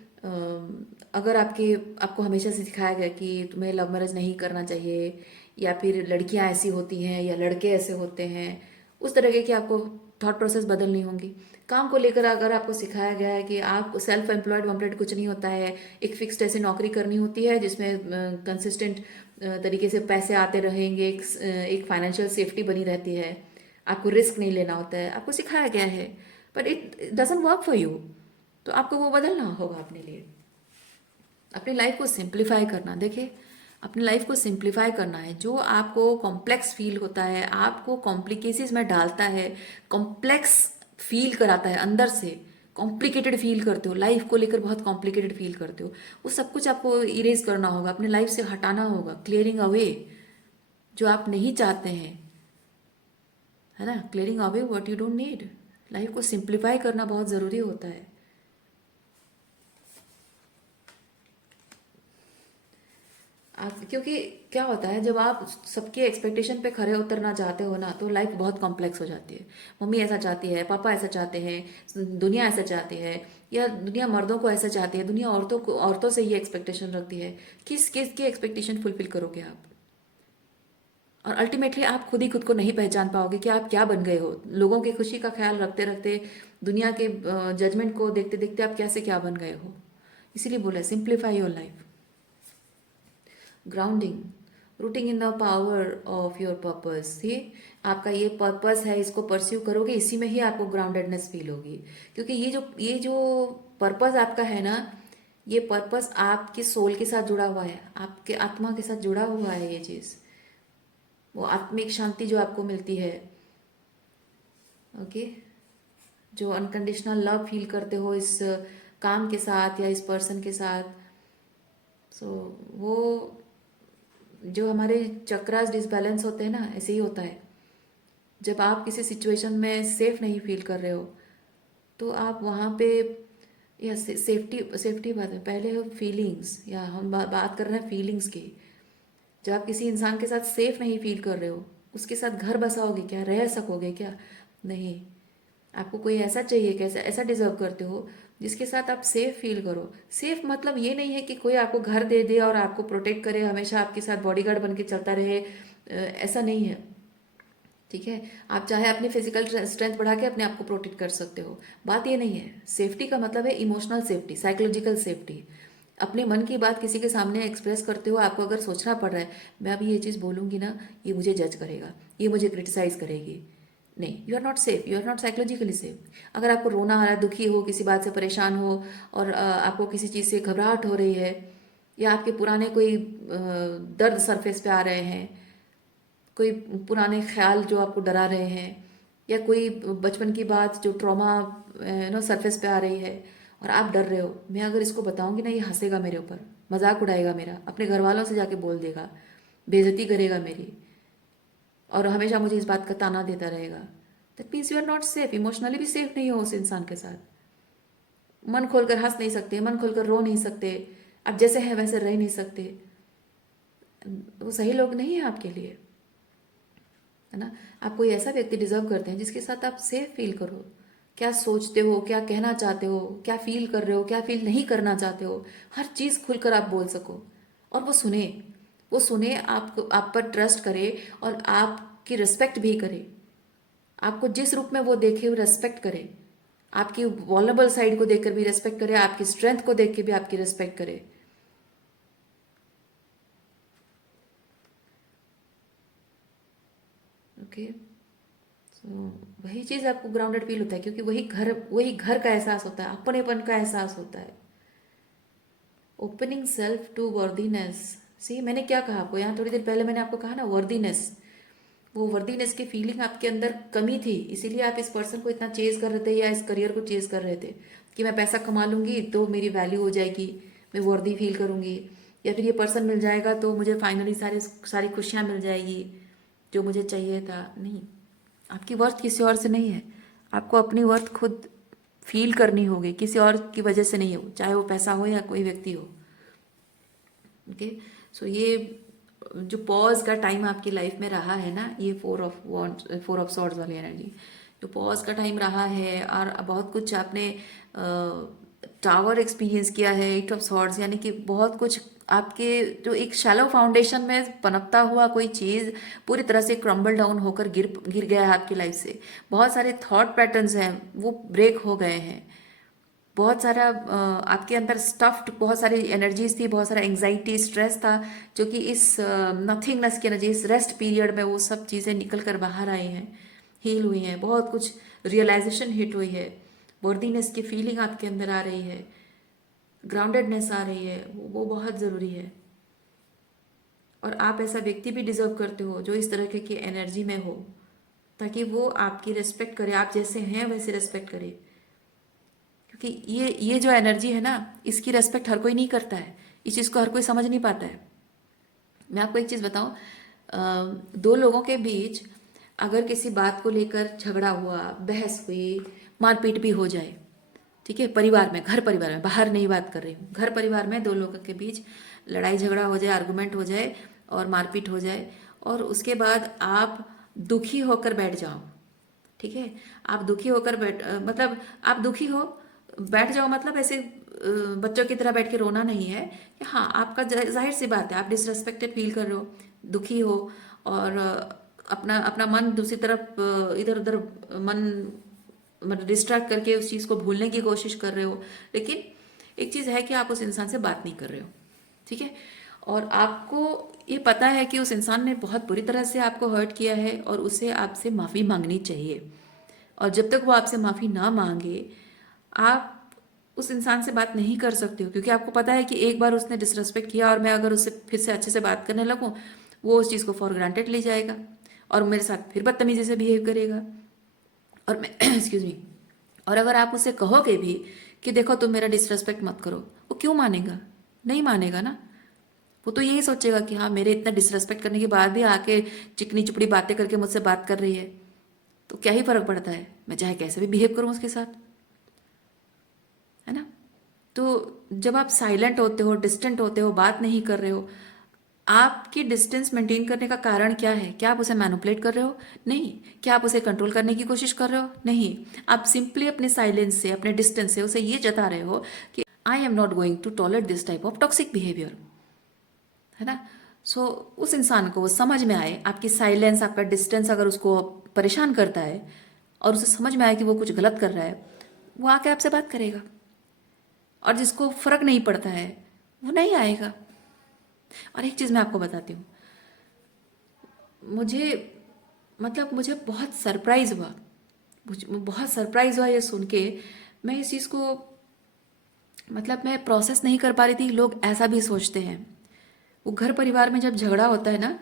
अगर आपको हमेशा से सिखाया गया कि तुम्हें लव मैरिज नहीं करना चाहिए, या फिर लड़कियां ऐसी होती हैं या लड़के ऐसे होते हैं, उस तरह की आपको थॉट प्रोसेस बदलनी होंगी। काम को लेकर अगर आपको सिखाया गया है कि आप सेल्फ एम्प्लॉयड वम्प्लॉयड कुछ नहीं होता है, एक फिक्स्ड ऐसी नौकरी करनी होती है जिसमें कंसिस्टेंट तरीके से पैसे आते रहेंगे, एक फाइनेंशियल सेफ्टी बनी रहती है, आपको रिस्क नहीं लेना होता है, आपको सिखाया गया है, but it doesn't work for you. तो आपको वो बदलना होगा अपने लिए, अपनी लाइफ को सिंप्लीफाई करना। देखिए, अपनी लाइफ को सिंप्लीफाई करना है। जो आपको कॉम्प्लेक्स फील होता है, आपको कॉम्प्लिकेसीज में डालता है, कॉम्प्लेक्स फील कराता है, अंदर से कॉम्प्लिकेटेड फील करते हो, लाइफ को लेकर बहुत कॉम्प्लिकेटेड फील करते हो, वो सब कुछ आपको इरेज करना होगा, अपने लाइफ से हटाना होगा, क्लियरिंग अवे जो आप नहीं चाहते हैं, है ना? Clearing away what you don't need. Life को सिंप्लीफाई करना बहुत ज़रूरी होता है। आप, क्योंकि क्या होता है जब आप सबके एक्सपेक्टेशन पे खरे उतरना चाहते हो ना, तो लाइफ बहुत कॉम्प्लेक्स हो जाती है। मम्मी ऐसा चाहती है, पापा ऐसा चाहते हैं, दुनिया ऐसा चाहती है, या दुनिया मर्दों को ऐसा चाहती है, दुनिया औरतों से ये एक्सपेक्टेशन रखती है। किस किस की एक्सपेक्टेशन फुलफिल करोगे आप? और अल्टीमेटली आप खुद ही खुद को नहीं पहचान पाओगे कि आप क्या बन गए हो। लोगों की खुशी का ख्याल रखते रखते, दुनिया के जजमेंट को देखते देखते आप कैसे क्या बन गए हो। इसीलिए बोला simplify your life. Grounding, rooting in the power of your purpose. ये आपका ये पर्पस है, इसको परस्यू करोगे, इसी में ही आपको ग्राउंडेडनेस फील होगी। क्योंकि ये जो पर्पस आपका है ना, ये पर्पस आपके सोल के साथ जुड़ा हुआ है, आपके आत्मा के साथ जुड़ा हुआ है। ये चीज़, वो आत्मिक शांति जो आपको मिलती है, ओके, जो अनकंडीशनल लव फील करते हो इस काम के साथ या इस पर्सन के साथ। सो वो जो हमारे चक्रास डिसबैलेंस होते हैं ना, ऐसे ही होता है। जब आप किसी सिचुएशन में सेफ नहीं फील कर रहे हो तो आप वहाँ पे, या सेफ्टी सेफ्टी बात है, पहले हो फीलिंग्स, या हम बात कर रहे हैं फीलिंग्स की। जब आप किसी इंसान के साथ सेफ नहीं फील कर रहे हो, उसके साथ घर बसाओगे क्या, रह सकोगे क्या? नहीं। आपको कोई ऐसा चाहिए, कैसा ऐसा डिजर्व करते हो जिसके साथ आप सेफ फील करो। सेफ मतलब ये नहीं है कि कोई आपको घर दे दे और आपको प्रोटेक्ट करे, हमेशा आपके साथ बॉडीगार्ड बन के चलता रहे, ऐसा नहीं है। ठीक है, आप चाहे अपनी फिजिकल स्ट्रेंथ बढ़ा के अपने आप को प्रोटेक्ट कर सकते हो, बात ये नहीं है। सेफ्टी का मतलब है इमोशनल सेफ्टी, साइकोलॉजिकल सेफ्टी। अपने मन की बात किसी के सामने एक्सप्रेस करते हो, आपको अगर सोचना पड़ रहा है मैं अभी ये चीज़ बोलूँगी ना, ये मुझे जज करेगा, ये मुझे क्रिटिसाइज करेगी, नहीं, you are not safe, you are not psychologically safe. अगर आपको रोना आ रहा है, दुखी हो, किसी बात से परेशान हो, और आपको किसी चीज़ से घबराहट हो रही है, या आपके पुराने कोई दर्द सरफेस पे आ रहे हैं, कोई पुराने ख्याल जो आपको डरा रहे हैं, या कोई बचपन की बात जो ट्रॉमा सरफेस पे आ रही है और आप डर रहे हो, मैं अगर इसको बताऊंगी ना, ये हंसेगा मेरे ऊपर, मजाक उड़ाएगा मेरा, अपने घर वालों से जाके बोल देगा, बेइज्जती करेगा मेरी, और हमेशा मुझे इस बात का ताना देता रहेगा। That means you are not safe, emotionally भी सेफ नहीं हो उस इंसान के साथ। मन खोलकर हंस नहीं सकते, मन खोलकर रो नहीं सकते, आप जैसे हैं वैसे रह नहीं सकते। वो सही लोग नहीं है आपके लिए, है ना। आप कोई ऐसा व्यक्ति डिजर्व करते हैं जिसके साथ आप सेफ फील करो। क्या सोचते हो, क्या कहना चाहते हो, क्या फील कर रहे हो, क्या फील नहीं करना चाहते हो, हर चीज़ खुलकर आप बोल सको, और वो सुने। वो सुने, आपको, आप पर ट्रस्ट करे, और आपकी रिस्पेक्ट भी करे। आपको जिस रूप में वो देखे वो रेस्पेक्ट करे, आपकी वॉलरेबल साइड को देखकर भी रेस्पेक्ट करे, आपकी स्ट्रेंथ को देख के भी आपकी रेस्पेक्ट करे। ओके, सो वही चीज़ आपको ग्राउंडेड फील होता है, क्योंकि वही घर का एहसास होता है, अपनेपन का एहसास होता है। Opening self to worthiness. See, मैंने क्या कहा आपको यहाँ, थोड़ी देर पहले मैंने आपको कहा ना, वर्दीनेस। वो वर्दीनेस की फीलिंग आपके अंदर कमी थी, इसीलिए आप इस पर्सन को इतना चेज कर रहे थे, या इस करियर को चेज कर रहे थे, कि मैं पैसा कमा लूंगी तो मेरी वैल्यू हो जाएगी, मैं वर्दी फील करूंगी, या फिर ये पर्सन मिल जाएगा तो मुझे फाइनली सारी खुशियाँ मिल जाएगी जो मुझे चाहिए था। नहीं, आपकी वर्थ किसी और से नहीं है। आपको अपनी वर्थ खुद फील करनी होगी, किसी और की वजह से नहीं हो, चाहे वो पैसा हो या कोई व्यक्ति हो। ओके, सो ये जो पॉज का टाइम आपकी लाइफ में रहा है ना, ये फोर ऑफ सॉर्ड्स वाली एनर्जी, जो पॉज का टाइम रहा है, और बहुत कुछ आपने टावर एक्सपीरियंस किया है, एट ऑफ सॉर्ड्स, यानी कि बहुत कुछ आपके, जो एक शैलो फाउंडेशन में पनपता हुआ कोई चीज़ पूरी तरह से क्रम्बल डाउन होकर गिर गिर गया है आपकी लाइफ से। बहुत सारे थॉट पैटर्न्स हैं वो ब्रेक हो गए हैं। बहुत सारा आपके अंदर स्टफ्ड बहुत सारी एनर्जीज थी, बहुत सारा एंग्जाइटी, स्ट्रेस था, जो कि इस नथिंगनेस की एनर्जी, इस रेस्ट पीरियड में वो सब चीज़ें निकल कर बाहर आई हैं, हील हुई हैं, बहुत कुछ रियलाइजेशन हिट हुई है, वर्दीनेस की फीलिंग आपके अंदर आ रही है, ग्राउंडेडनेस आ रही है, वो बहुत ज़रूरी है। और आप ऐसा व्यक्ति भी डिजर्व करते हो जो इस तरह की एनर्जी में हो, ताकि वो आपकी रिस्पेक्ट करे, आप जैसे हैं वैसे रिस्पेक्ट करे। क्योंकि ये जो एनर्जी है ना, इसकी रेस्पेक्ट हर कोई नहीं करता है, इस चीज़ को हर कोई समझ नहीं पाता है। मैं आपको एक चीज़ बताऊं, दो लोगों के बीच अगर किसी बात को लेकर झगड़ा हुआ, बहस हुई, मारपीट भी हो जाए, ठीक है, परिवार में, घर परिवार में, बाहर नहीं बात कर रही हूँ, घर परिवार में दो लोगों के बीच लड़ाई झगड़ा हो जाए, आर्गुमेंट हो जाए और मारपीट हो जाए, और उसके बाद आप दुखी होकर बैठ जाओ, ठीक है, आप दुखी होकर मतलब आप दुखी हो बैठ जाओ, मतलब ऐसे बच्चों की तरह बैठ के रोना नहीं है, कि हाँ, आपका जाहिर सी बात है, आप डिसरेस्पेक्टेड फील कर रहे हो, दुखी हो, और अपना अपना मन दूसरी तरफ इधर उधर मन मतलब डिस्ट्रैक्ट करके उस चीज़ को भूलने की कोशिश कर रहे हो। लेकिन एक चीज़ है कि आप उस इंसान से बात नहीं कर रहे हो, ठीक है, और आपको ये पता है कि उस इंसान ने बहुत बुरी तरह से आपको हर्ट किया है और उसे आपसे माफ़ी मांगनी चाहिए। और जब तक वो आपसे माफ़ी ना मांगे, आप उस इंसान से बात नहीं कर सकते हो, क्योंकि आपको पता है कि एक बार उसने डिसरेस्पेक्ट किया और मैं अगर उससे फिर से अच्छे से बात करने लगूँ, वो उस चीज़ को फॉर ग्रांटेड ले जाएगा और मेरे साथ फिर बदतमीजी से बिहेव करेगा। और मैं एक्सक्यूज मी, और अगर आप उससे कहोगे भी कि देखो तुम मेरा डिसरेस्पेक्ट मत करो, वो क्यों मानेगा? नहीं मानेगा ना। वो तो यही सोचेगा कि हाँ, मेरे इतना डिसरेस्पेक्ट करने के बाद भी आके चिकनी चुपड़ी बातें करके मुझसे बात कर रही है, तो क्या ही फर्क पड़ता है, मैं चाहे कैसे भी बिहेव करूँ उसके साथ, है ना। तो जब आप साइलेंट होते हो, डिस्टेंट होते हो, बात नहीं कर रहे हो, आपकी डिस्टेंस मेंटेन करने का कारण क्या है? क्या आप उसे मैनिपुलेट कर रहे हो? नहीं। क्या आप उसे कंट्रोल करने की कोशिश कर रहे हो? नहीं। आप सिंपली अपने साइलेंस से, अपने डिस्टेंस से उसे ये जता रहे हो कि I am not going to tolerate this type of toxic behaviour, है ना। सो उस इंसान को वो समझ में आए, आपकी साइलेंस, आपका डिस्टेंस अगर उसको परेशान करता है और उसे समझ में आए कि वो कुछ गलत कर रहा है, वो आके आपसे बात करेगा। और जिसको फर्क नहीं पड़ता है वो नहीं आएगा। और एक चीज़ मैं आपको बताती हूँ, मुझे मतलब मुझे बहुत सरप्राइज़ हुआ, मुझे बहुत सरप्राइज़ हुआ ये सुन के। मैं इस चीज़ को मतलब मैं प्रोसेस नहीं कर पा रही थी। लोग ऐसा भी सोचते हैं। वो घर परिवार में जब झगड़ा होता है ना,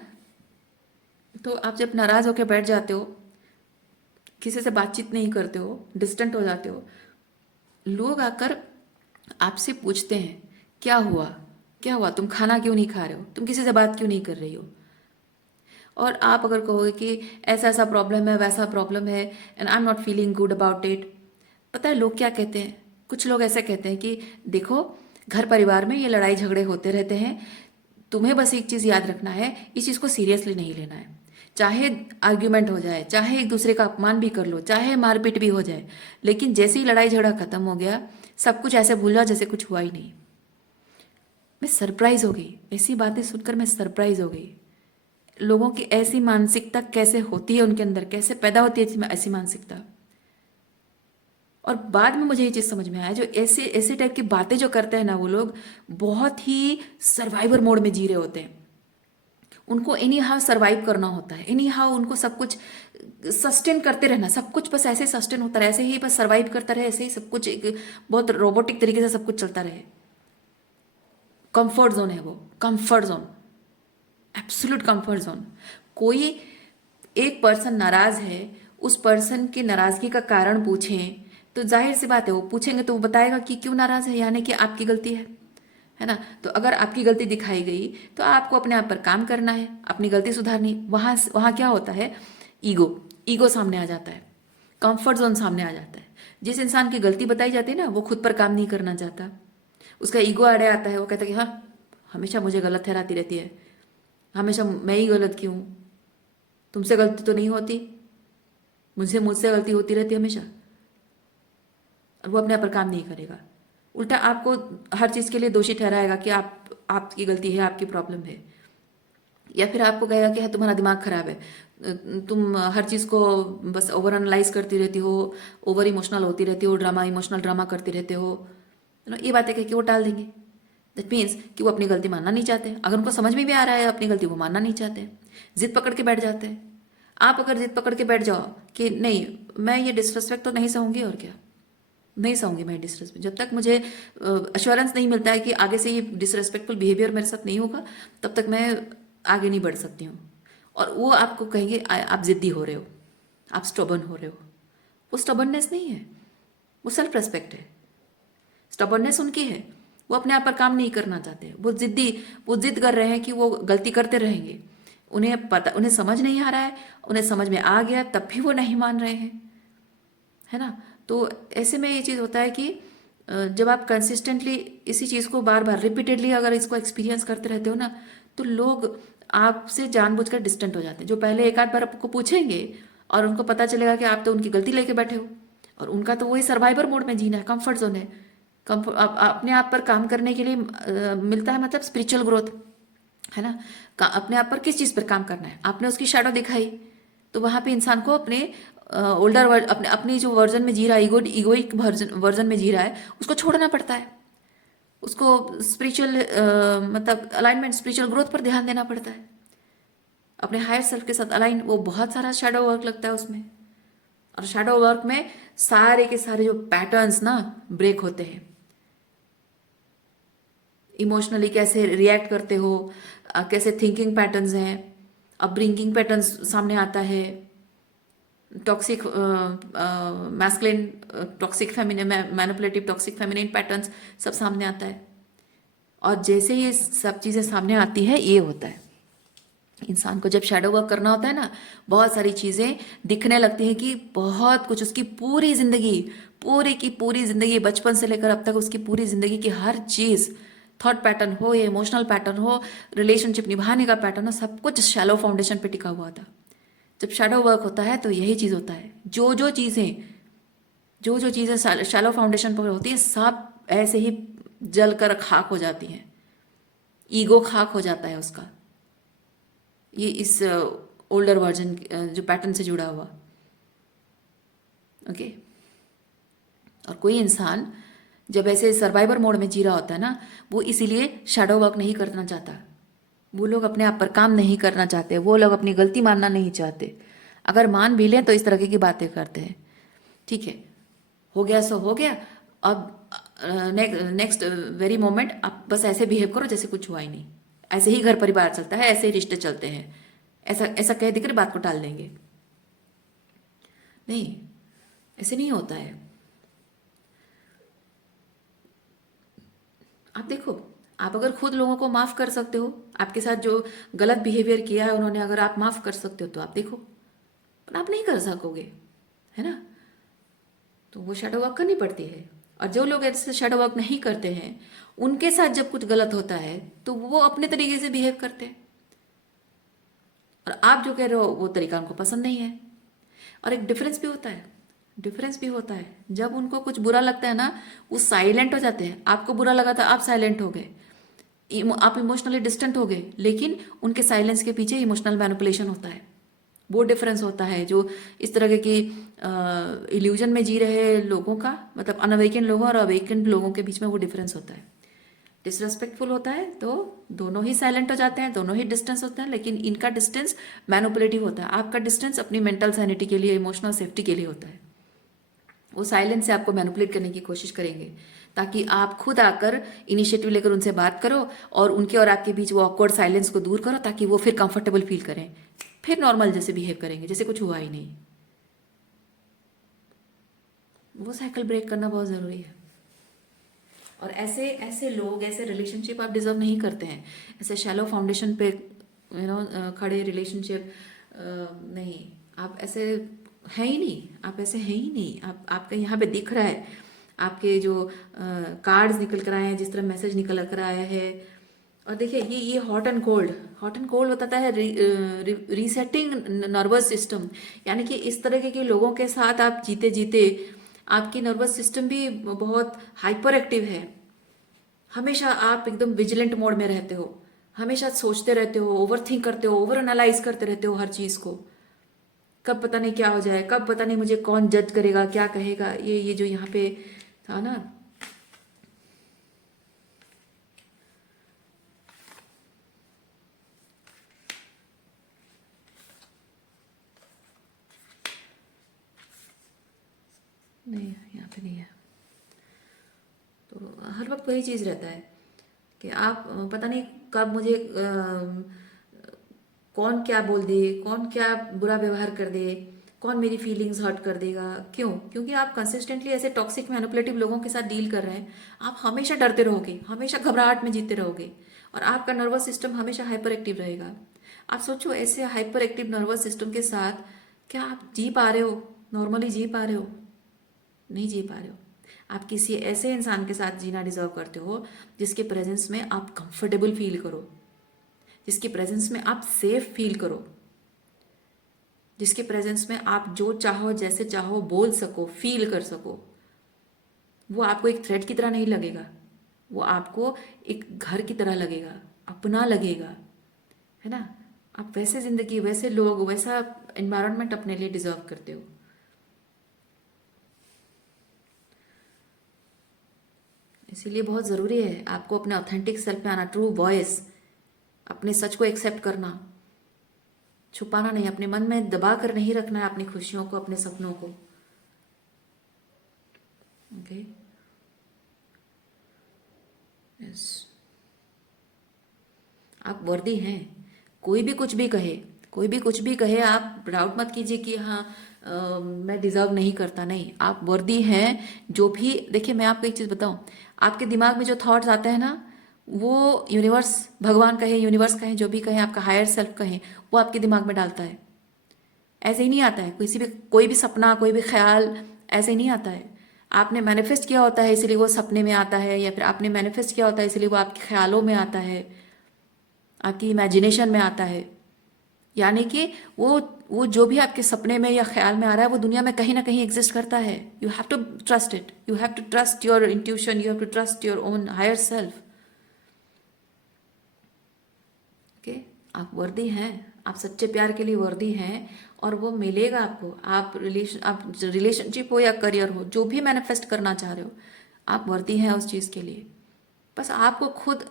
तो आप जब नाराज़ होकर बैठ जाते हो, किसी से बातचीत नहीं करते हो, डिस्टेंट हो जाते हो, लोग आकर आपसे पूछते हैं क्या हुआ, क्या हुआ, तुम खाना क्यों नहीं खा रहे हो, तुम किसी से बात क्यों नहीं कर रही हो। और आप अगर कहोगे कि ऐसा ऐसा प्रॉब्लम है, वैसा प्रॉब्लम है, and I am not feeling good about it, पता है लोग क्या कहते हैं? कुछ लोग ऐसे कहते हैं कि देखो, घर परिवार में ये लड़ाई झगड़े होते रहते हैं, तुम्हें बस एक चीज़ याद रखना है, इस चीज़ को सीरियसली नहीं लेना है। चाहे आर्ग्यूमेंट हो जाए, चाहे एक दूसरे का अपमान भी कर लो, चाहे मारपीट भी हो जाए, लेकिन जैसे ही लड़ाई झगड़ा खत्म हो गया, सब कुछ ऐसे भूल जाओ जैसे कुछ हुआ ही नहीं। मैं सरप्राइज हो गई, ऐसी बातें सुनकर मैं सरप्राइज हो गई। लोगों की ऐसी मानसिकता कैसे होती है, उनके अंदर कैसे पैदा होती है ऐसी मानसिकता। और बाद में मुझे ये चीज़ समझ में आया, जो ऐसे ऐसे टाइप की बातें जो करते हैं ना, वो लोग बहुत ही सर्वाइवर मोड में जी रहे होते हैं। उनको एनी हाउ सर्वाइव करना होता है, एनी हाउ उनको सब कुछ सस्टेन करते रहना, सब कुछ बस ऐसे सस्टेन होता रहे, ऐसे ही बस सर्वाइव करता रहे, ऐसे ही सब कुछ एक बहुत रोबोटिक तरीके से सब कुछ चलता रहे। कंफर्ट जोन है वो, comfort zone, absolute comfort zone. कोई एक पर्सन नाराज है, उस पर्सन की नाराजगी का कारण पूछें तो जाहिर सी बात है वो पूछेंगे तो वो बताएगा कि क्यों नाराज है, यानी कि आपकी गलती है ना। तो अगर आपकी गलती दिखाई गई तो आपको अपने आप पर काम करना है, अपनी गलती सुधारनी। वहाँ वहाँ क्या होता है, ईगो, ईगो सामने आ जाता है, कंफर्ट जोन सामने आ जाता है। जिस इंसान की गलती बताई जाती है ना, वो खुद पर काम नहीं करना चाहता, उसका ईगो आड़े आता है, वो कहता है कि हाँ, हमेशा मुझे गलत ठहराती रहती है, हमेशा मैं ही गलत क्यों हूँ, तुमसे गलती तो नहीं होती, मुझसे मुझसे गलती होती रहती है हमेशा। और वो अपने आप पर काम नहीं करेगा, उल्टा आपको हर चीज़ के लिए दोषी ठहराएगा कि आपकी गलती है, आपकी प्रॉब्लम है। या फिर आपको कहेगा कि हाँ, तुम्हारा दिमाग खराब है, तुम हर चीज़ को बस ओवर एनालाइज करती रहती हो, ओवर इमोशनल होती रहती हो, इमोशनल ड्रामा करती रहते हो। ये बातें कह के वो टाल देंगे। दैट मीन्स कि वो अपनी गलती मानना नहीं चाहते। अगर उनको समझ में भी आ रहा है अपनी गलती, वो मानना नहीं चाहते, जिद पकड़ के बैठ जाते हैं। आप अगर जिद पकड़ के बैठ जाओ कि नहीं, मैं ये डिसरिस्पेक्ट तो नहीं सहूंगी, और क्या, नहीं सहूंगी मैं डिसरिस्पेक्ट, जब तक मुझे अश्योरेंस नहीं मिलता है कि आगे से ये डिसरिस्पेक्टफुल बिहेवियर मेरे साथ नहीं होगा, तब तक मैं आगे नहीं बढ़ सकती हूँ। और वो आपको कहेंगे आप जिद्दी हो रहे हो, आप स्टबर्न हो रहे हो। वो स्टबर्ननेस नहीं है, वो सेल्फ रेस्पेक्ट है। स्टबर्ननेस उनकी है, वो अपने आप पर काम नहीं करना चाहते, वो जिद्दी, वो जिद कर रहे हैं कि वो गलती करते रहेंगे। उन्हें पता, उन्हें समझ नहीं आ रहा है, उन्हें समझ में आ गया तब भी वो नहीं मान रहे हैं, है ना। तो ऐसे में ये चीज़ होता है कि जब आप कंसिस्टेंटली इसी चीज़ को बार बार रिपीटेडली अगर इसको एक्सपीरियंस करते रहते हो ना, तो लोग आपसे जानबूझकर डिस्टेंट हो जाते हैं। जो पहले एक आध बार आपको पूछेंगे और उनको पता चलेगा कि आप तो उनकी गलती लेके बैठे हो, और उनका तो वही सर्वाइवर मोड में जीना है, कंफर्ट जोन है। अपने आप पर काम करने के लिए मिलता है मतलब स्पिरिचुअल ग्रोथ, है ना। अपने आप पर किस चीज़ पर काम करना है, आपने उसकी शैडो दिखाई, तो वहाँ पे इंसान को अपने ओल्डर अपने अपनी जो वर्जन में जी रहा है, ईगोइक वर्जन में जी रहा है, उसको छोड़ना पड़ता है। उसको स्पिरिचुअल मतलब अलाइनमेंट, स्पिरिचुअल ग्रोथ पर ध्यान देना पड़ता है, अपने हायर सेल्फ के साथ अलाइन। वो बहुत सारा शैडो वर्क लगता है उसमें, और शैडो वर्क में सारे के सारे जो पैटर्न्स ना ब्रेक होते हैं, इमोशनली कैसे रिएक्ट करते हो, कैसे थिंकिंग पैटर्न्स हैं, अपब्रिंगिंग पैटर्न्स सामने आता है, toxic masculine, toxic feminine, manipulative toxic feminine patterns सब सामने आता है। और जैसे ये सब चीज़ें सामने आती है, ये होता है इंसान को जब शैडो वर्क करना होता है ना, बहुत सारी चीज़ें दिखने लगती हैं कि बहुत कुछ, उसकी पूरी ज़िंदगी, पूरी की पूरी ज़िंदगी, बचपन से लेकर अब तक उसकी पूरी ज़िंदगी की हर चीज़, थॉट पैटर्न हो या इमोशनल पैटर्न हो, रिलेशनशिप निभाने का पैटर्न हो, सब कुछ शैलो फाउंडेशन पे टिका हुआ था। जब शैडो वर्क होता है तो यही चीज़ होता है, जो जो चीज़ें शैलो फाउंडेशन पर होती है सब ऐसे ही जल कर खाक हो जाती हैं, ईगो खाक हो जाता है उसका, ये इस ओल्डर वर्जन जो पैटर्न से जुड़ा हुआ। ओके। और कोई इंसान जब ऐसे सर्वाइवर मोड में जी रहा होता है ना, वो इसीलिए शैडो वर्क नहीं करना चाहता। वो लोग अपने आप पर काम नहीं करना चाहते, वो लोग अपनी गलती मानना नहीं चाहते। अगर मान भी लें तो इस तरह की बातें करते हैं, ठीक है, हो गया सो हो गया, अब नेक्स्ट वेरी मोमेंट आप बस ऐसे बिहेव करो जैसे कुछ हुआ ही नहीं, ऐसे ही घर परिवार चलता है, ऐसे ही रिश्ते चलते हैं, ऐसा ऐसा कह देकर बात को टाल देंगे। नहीं, ऐसे नहीं होता है। आप देखो, आप अगर खुद लोगों को माफ कर सकते हो, आपके साथ जो गलत बिहेवियर किया है उन्होंने, अगर आप माफ कर सकते हो तो आप देखो, पर आप नहीं कर सकोगे, है ना। तो वो शैडो वर्क करनी पड़ती है। और जो लोग ऐसे शैडो वर्क नहीं करते हैं, उनके साथ जब कुछ गलत होता है तो वो अपने तरीके से बिहेव करते हैं, और आप जो कह रहे हो वो तरीका उनको पसंद नहीं है। और एक डिफरेंस भी होता है, डिफरेंस भी होता है, जब उनको कुछ बुरा लगता है ना, वो साइलेंट हो जाते हैं। आपको बुरा लगा था, आप साइलेंट हो गए, आप इमोशनली डिस्टेंट हो गए, लेकिन उनके साइलेंस के पीछे इमोशनल मैनिपुलेशन होता है। वो डिफरेंस होता है जो इस तरह की इल्यूजन में जी रहे लोगों का, मतलब अनअवेकन लोगों और अवेकन लोगों के बीच में वो डिफरेंस होता है। डिसरेस्पेक्टफुल होता है तो दोनों ही साइलेंट हो जाते हैं, दोनों ही डिस्टेंस होते हैं, लेकिन इनका डिस्टेंस मैनिपुलेटिव होता है। आपका डिस्टेंस अपनी मेंटल सैनिटी के लिए, इमोशनल सेफ्टी के लिए होता है। वो साइलेंस से आपको मैनिपुलेट करने की कोशिश करेंगे ताकि आप खुद आकर इनिशिएटिव लेकर उनसे बात करो और उनके और आपके बीच वो ऑकवर्ड साइलेंस को दूर करो, ताकि वो फिर कंफर्टेबल फील करें, फिर नॉर्मल जैसे बिहेव करेंगे, जैसे कुछ हुआ ही नहीं। वो साइकिल ब्रेक करना बहुत ज़रूरी है। और ऐसे ऐसे लोग, ऐसे रिलेशनशिप आप डिजर्व नहीं करते हैं। ऐसे शैलो फाउंडेशन पे खड़े रिलेशनशिप नहीं, आप ऐसे हैं ही नहीं, आप ऐसे हैं ही नहीं। आप, आपका यहाँ पे दिख रहा है, आपके जो कार्ड्स निकल कर आए हैं, जिस तरह मैसेज निकल कर आया है। और देखिए, ये hot and cold, hot and cold बताता है रीसेटिंग नर्वस सिस्टम, यानी कि इस तरह के लोगों के साथ आप जीते जीते आपकी नर्वस सिस्टम भी बहुत हाइपर एक्टिव है। हमेशा आप एकदम विजिलेंट मोड में रहते हो, हमेशा सोचते रहते हो, ओवर थिंक करते हो, ओवर एनालाइज करते रहते हो हर चीज को। कब पता नहीं क्या हो जाए, कब पता नहीं मुझे कौन जज करेगा, क्या कहेगा। ये जो यहाँ पे था ना, नहीं यहाँ पे नहीं है। तो हर वक्त वही चीज़ रहता है कि आप पता नहीं कब मुझे कौन क्या बोल दे, कौन क्या बुरा व्यवहार कर दे, कौन मेरी फीलिंग्स हर्ट कर देगा। क्यों? क्योंकि आप कंसिस्टेंटली ऐसे टॉक्सिक मैनिपुलेटिव लोगों के साथ डील कर रहे हैं। आप हमेशा डरते रहोगे, हमेशा घबराहट में जीते रहोगे, और आपका नर्वस सिस्टम हमेशा हाइपर एक्टिव रहेगा। आप सोचो, ऐसे हाइपर एक्टिव नर्वस सिस्टम के साथ क्या आप जी पा रहे हो? नॉर्मली जी पा रहे हो? नहीं जी पा रहे हो। आप किसी ऐसे इंसान के साथ जीना डिजर्व करते हो जिसके प्रेजेंस में आप कंफर्टेबल फील करो, जिसके प्रेजेंस में आप सेफ फील करो, जिसके प्रेजेंस में आप जो चाहो जैसे चाहो बोल सको, फील कर सको। वो आपको एक थ्रेट की तरह नहीं लगेगा, वो आपको एक घर की तरह लगेगा, अपना लगेगा, है ना। आप वैसे जिंदगी, वैसे लोग, वैसा एनवायरनमेंट अपने लिए डिजर्व करते हो। इसीलिए बहुत ज़रूरी है आपको अपने ऑथेंटिक सेल्फ पे आना, ट्रू वॉइस, अपने सच को एक्सेप्ट करना, छुपाना नहीं, अपने मन में दबा कर नहीं रखना है अपनी खुशियों को, अपने सपनों को। Okay, yes. आप वर्दी हैं। कोई भी कुछ भी कहे, कोई भी कुछ भी कहे, आप डाउट मत कीजिए कि हाँ मैं डिजर्व नहीं करता। नहीं, आप वर्दी हैं। जो भी देखिए, मैं आपको एक चीज़ बताऊं, आपके दिमाग में जो थॉट्स आते हैं ना, वो यूनिवर्स, भगवान कहे, यूनिवर्स कहे, जो भी कहे, आपका हायर सेल्फ कहे, वो आपके दिमाग में डालता है। ऐसे ही नहीं आता है किसी भी, कोई भी सपना, कोई भी ख्याल ऐसे ही नहीं आता है। आपने मैनिफेस्ट किया होता है इसलिए वो सपने में आता है, या फिर आपने मैनिफेस्ट किया होता है इसलिए वो आपके ख्यालों में आता है, आपकी इमेजिनेशन में आता है। यानी कि वो जो भी आपके सपने में या ख्याल में आ रहा है, वो दुनिया में कहीं ना कहीं एग्जिस्ट करता है। You have to trust it, you have to trust your intuition, you have to trust your own higher self. Okay, आप वर्दी हैं, आप सच्चे प्यार के लिए वर्दी हैं, और वो मिलेगा आपको। आप रिलेशनशिप हो या करियर हो, जो भी मैनिफेस्ट करना चाह रहे हो, आप वर्दी हैं उस चीज़ के लिए। बस आपको खुद,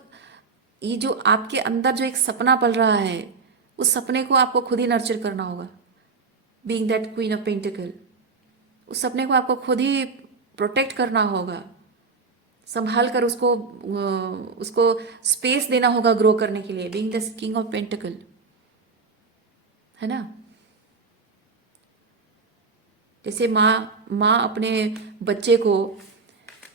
ये जो आपके अंदर जो एक सपना पल रहा है, उस सपने को आपको खुद ही नर्चर करना होगा। Being that queen of pentacle, उस सपने को आपको खुद ही प्रोटेक्ट करना होगा, संभाल कर उसको स्पेस देना होगा ग्रो करने के लिए। Being the king of pentacle, है ना। जैसे माँ अपने बच्चे को,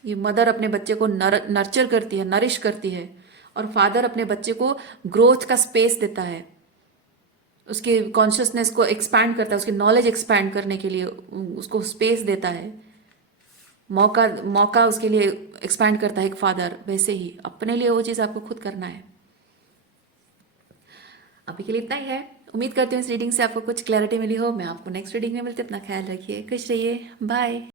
ये मदर अपने बच्चे को नर्चर करती है, नरिश करती है, और फादर अपने बच्चे को ग्रोथ का स्पेस देता है, उसके कॉन्शियसनेस को एक्सपैंड करता है, उसकी नॉलेज एक्सपैंड करने के लिए उसको स्पेस देता है, मौका मौका उसके लिए एक्सपैंड करता है एक फादर। वैसे ही अपने लिए वो चीज़ आपको खुद करना है। अभी के लिए इतना ही है। उम्मीद करती हूँ इस रीडिंग से आपको कुछ क्लैरिटी मिली हो। मैं आपको नेक्स्ट रीडिंग में मिलते, अपना ख्याल रखिए, खुश रहिए, बाय।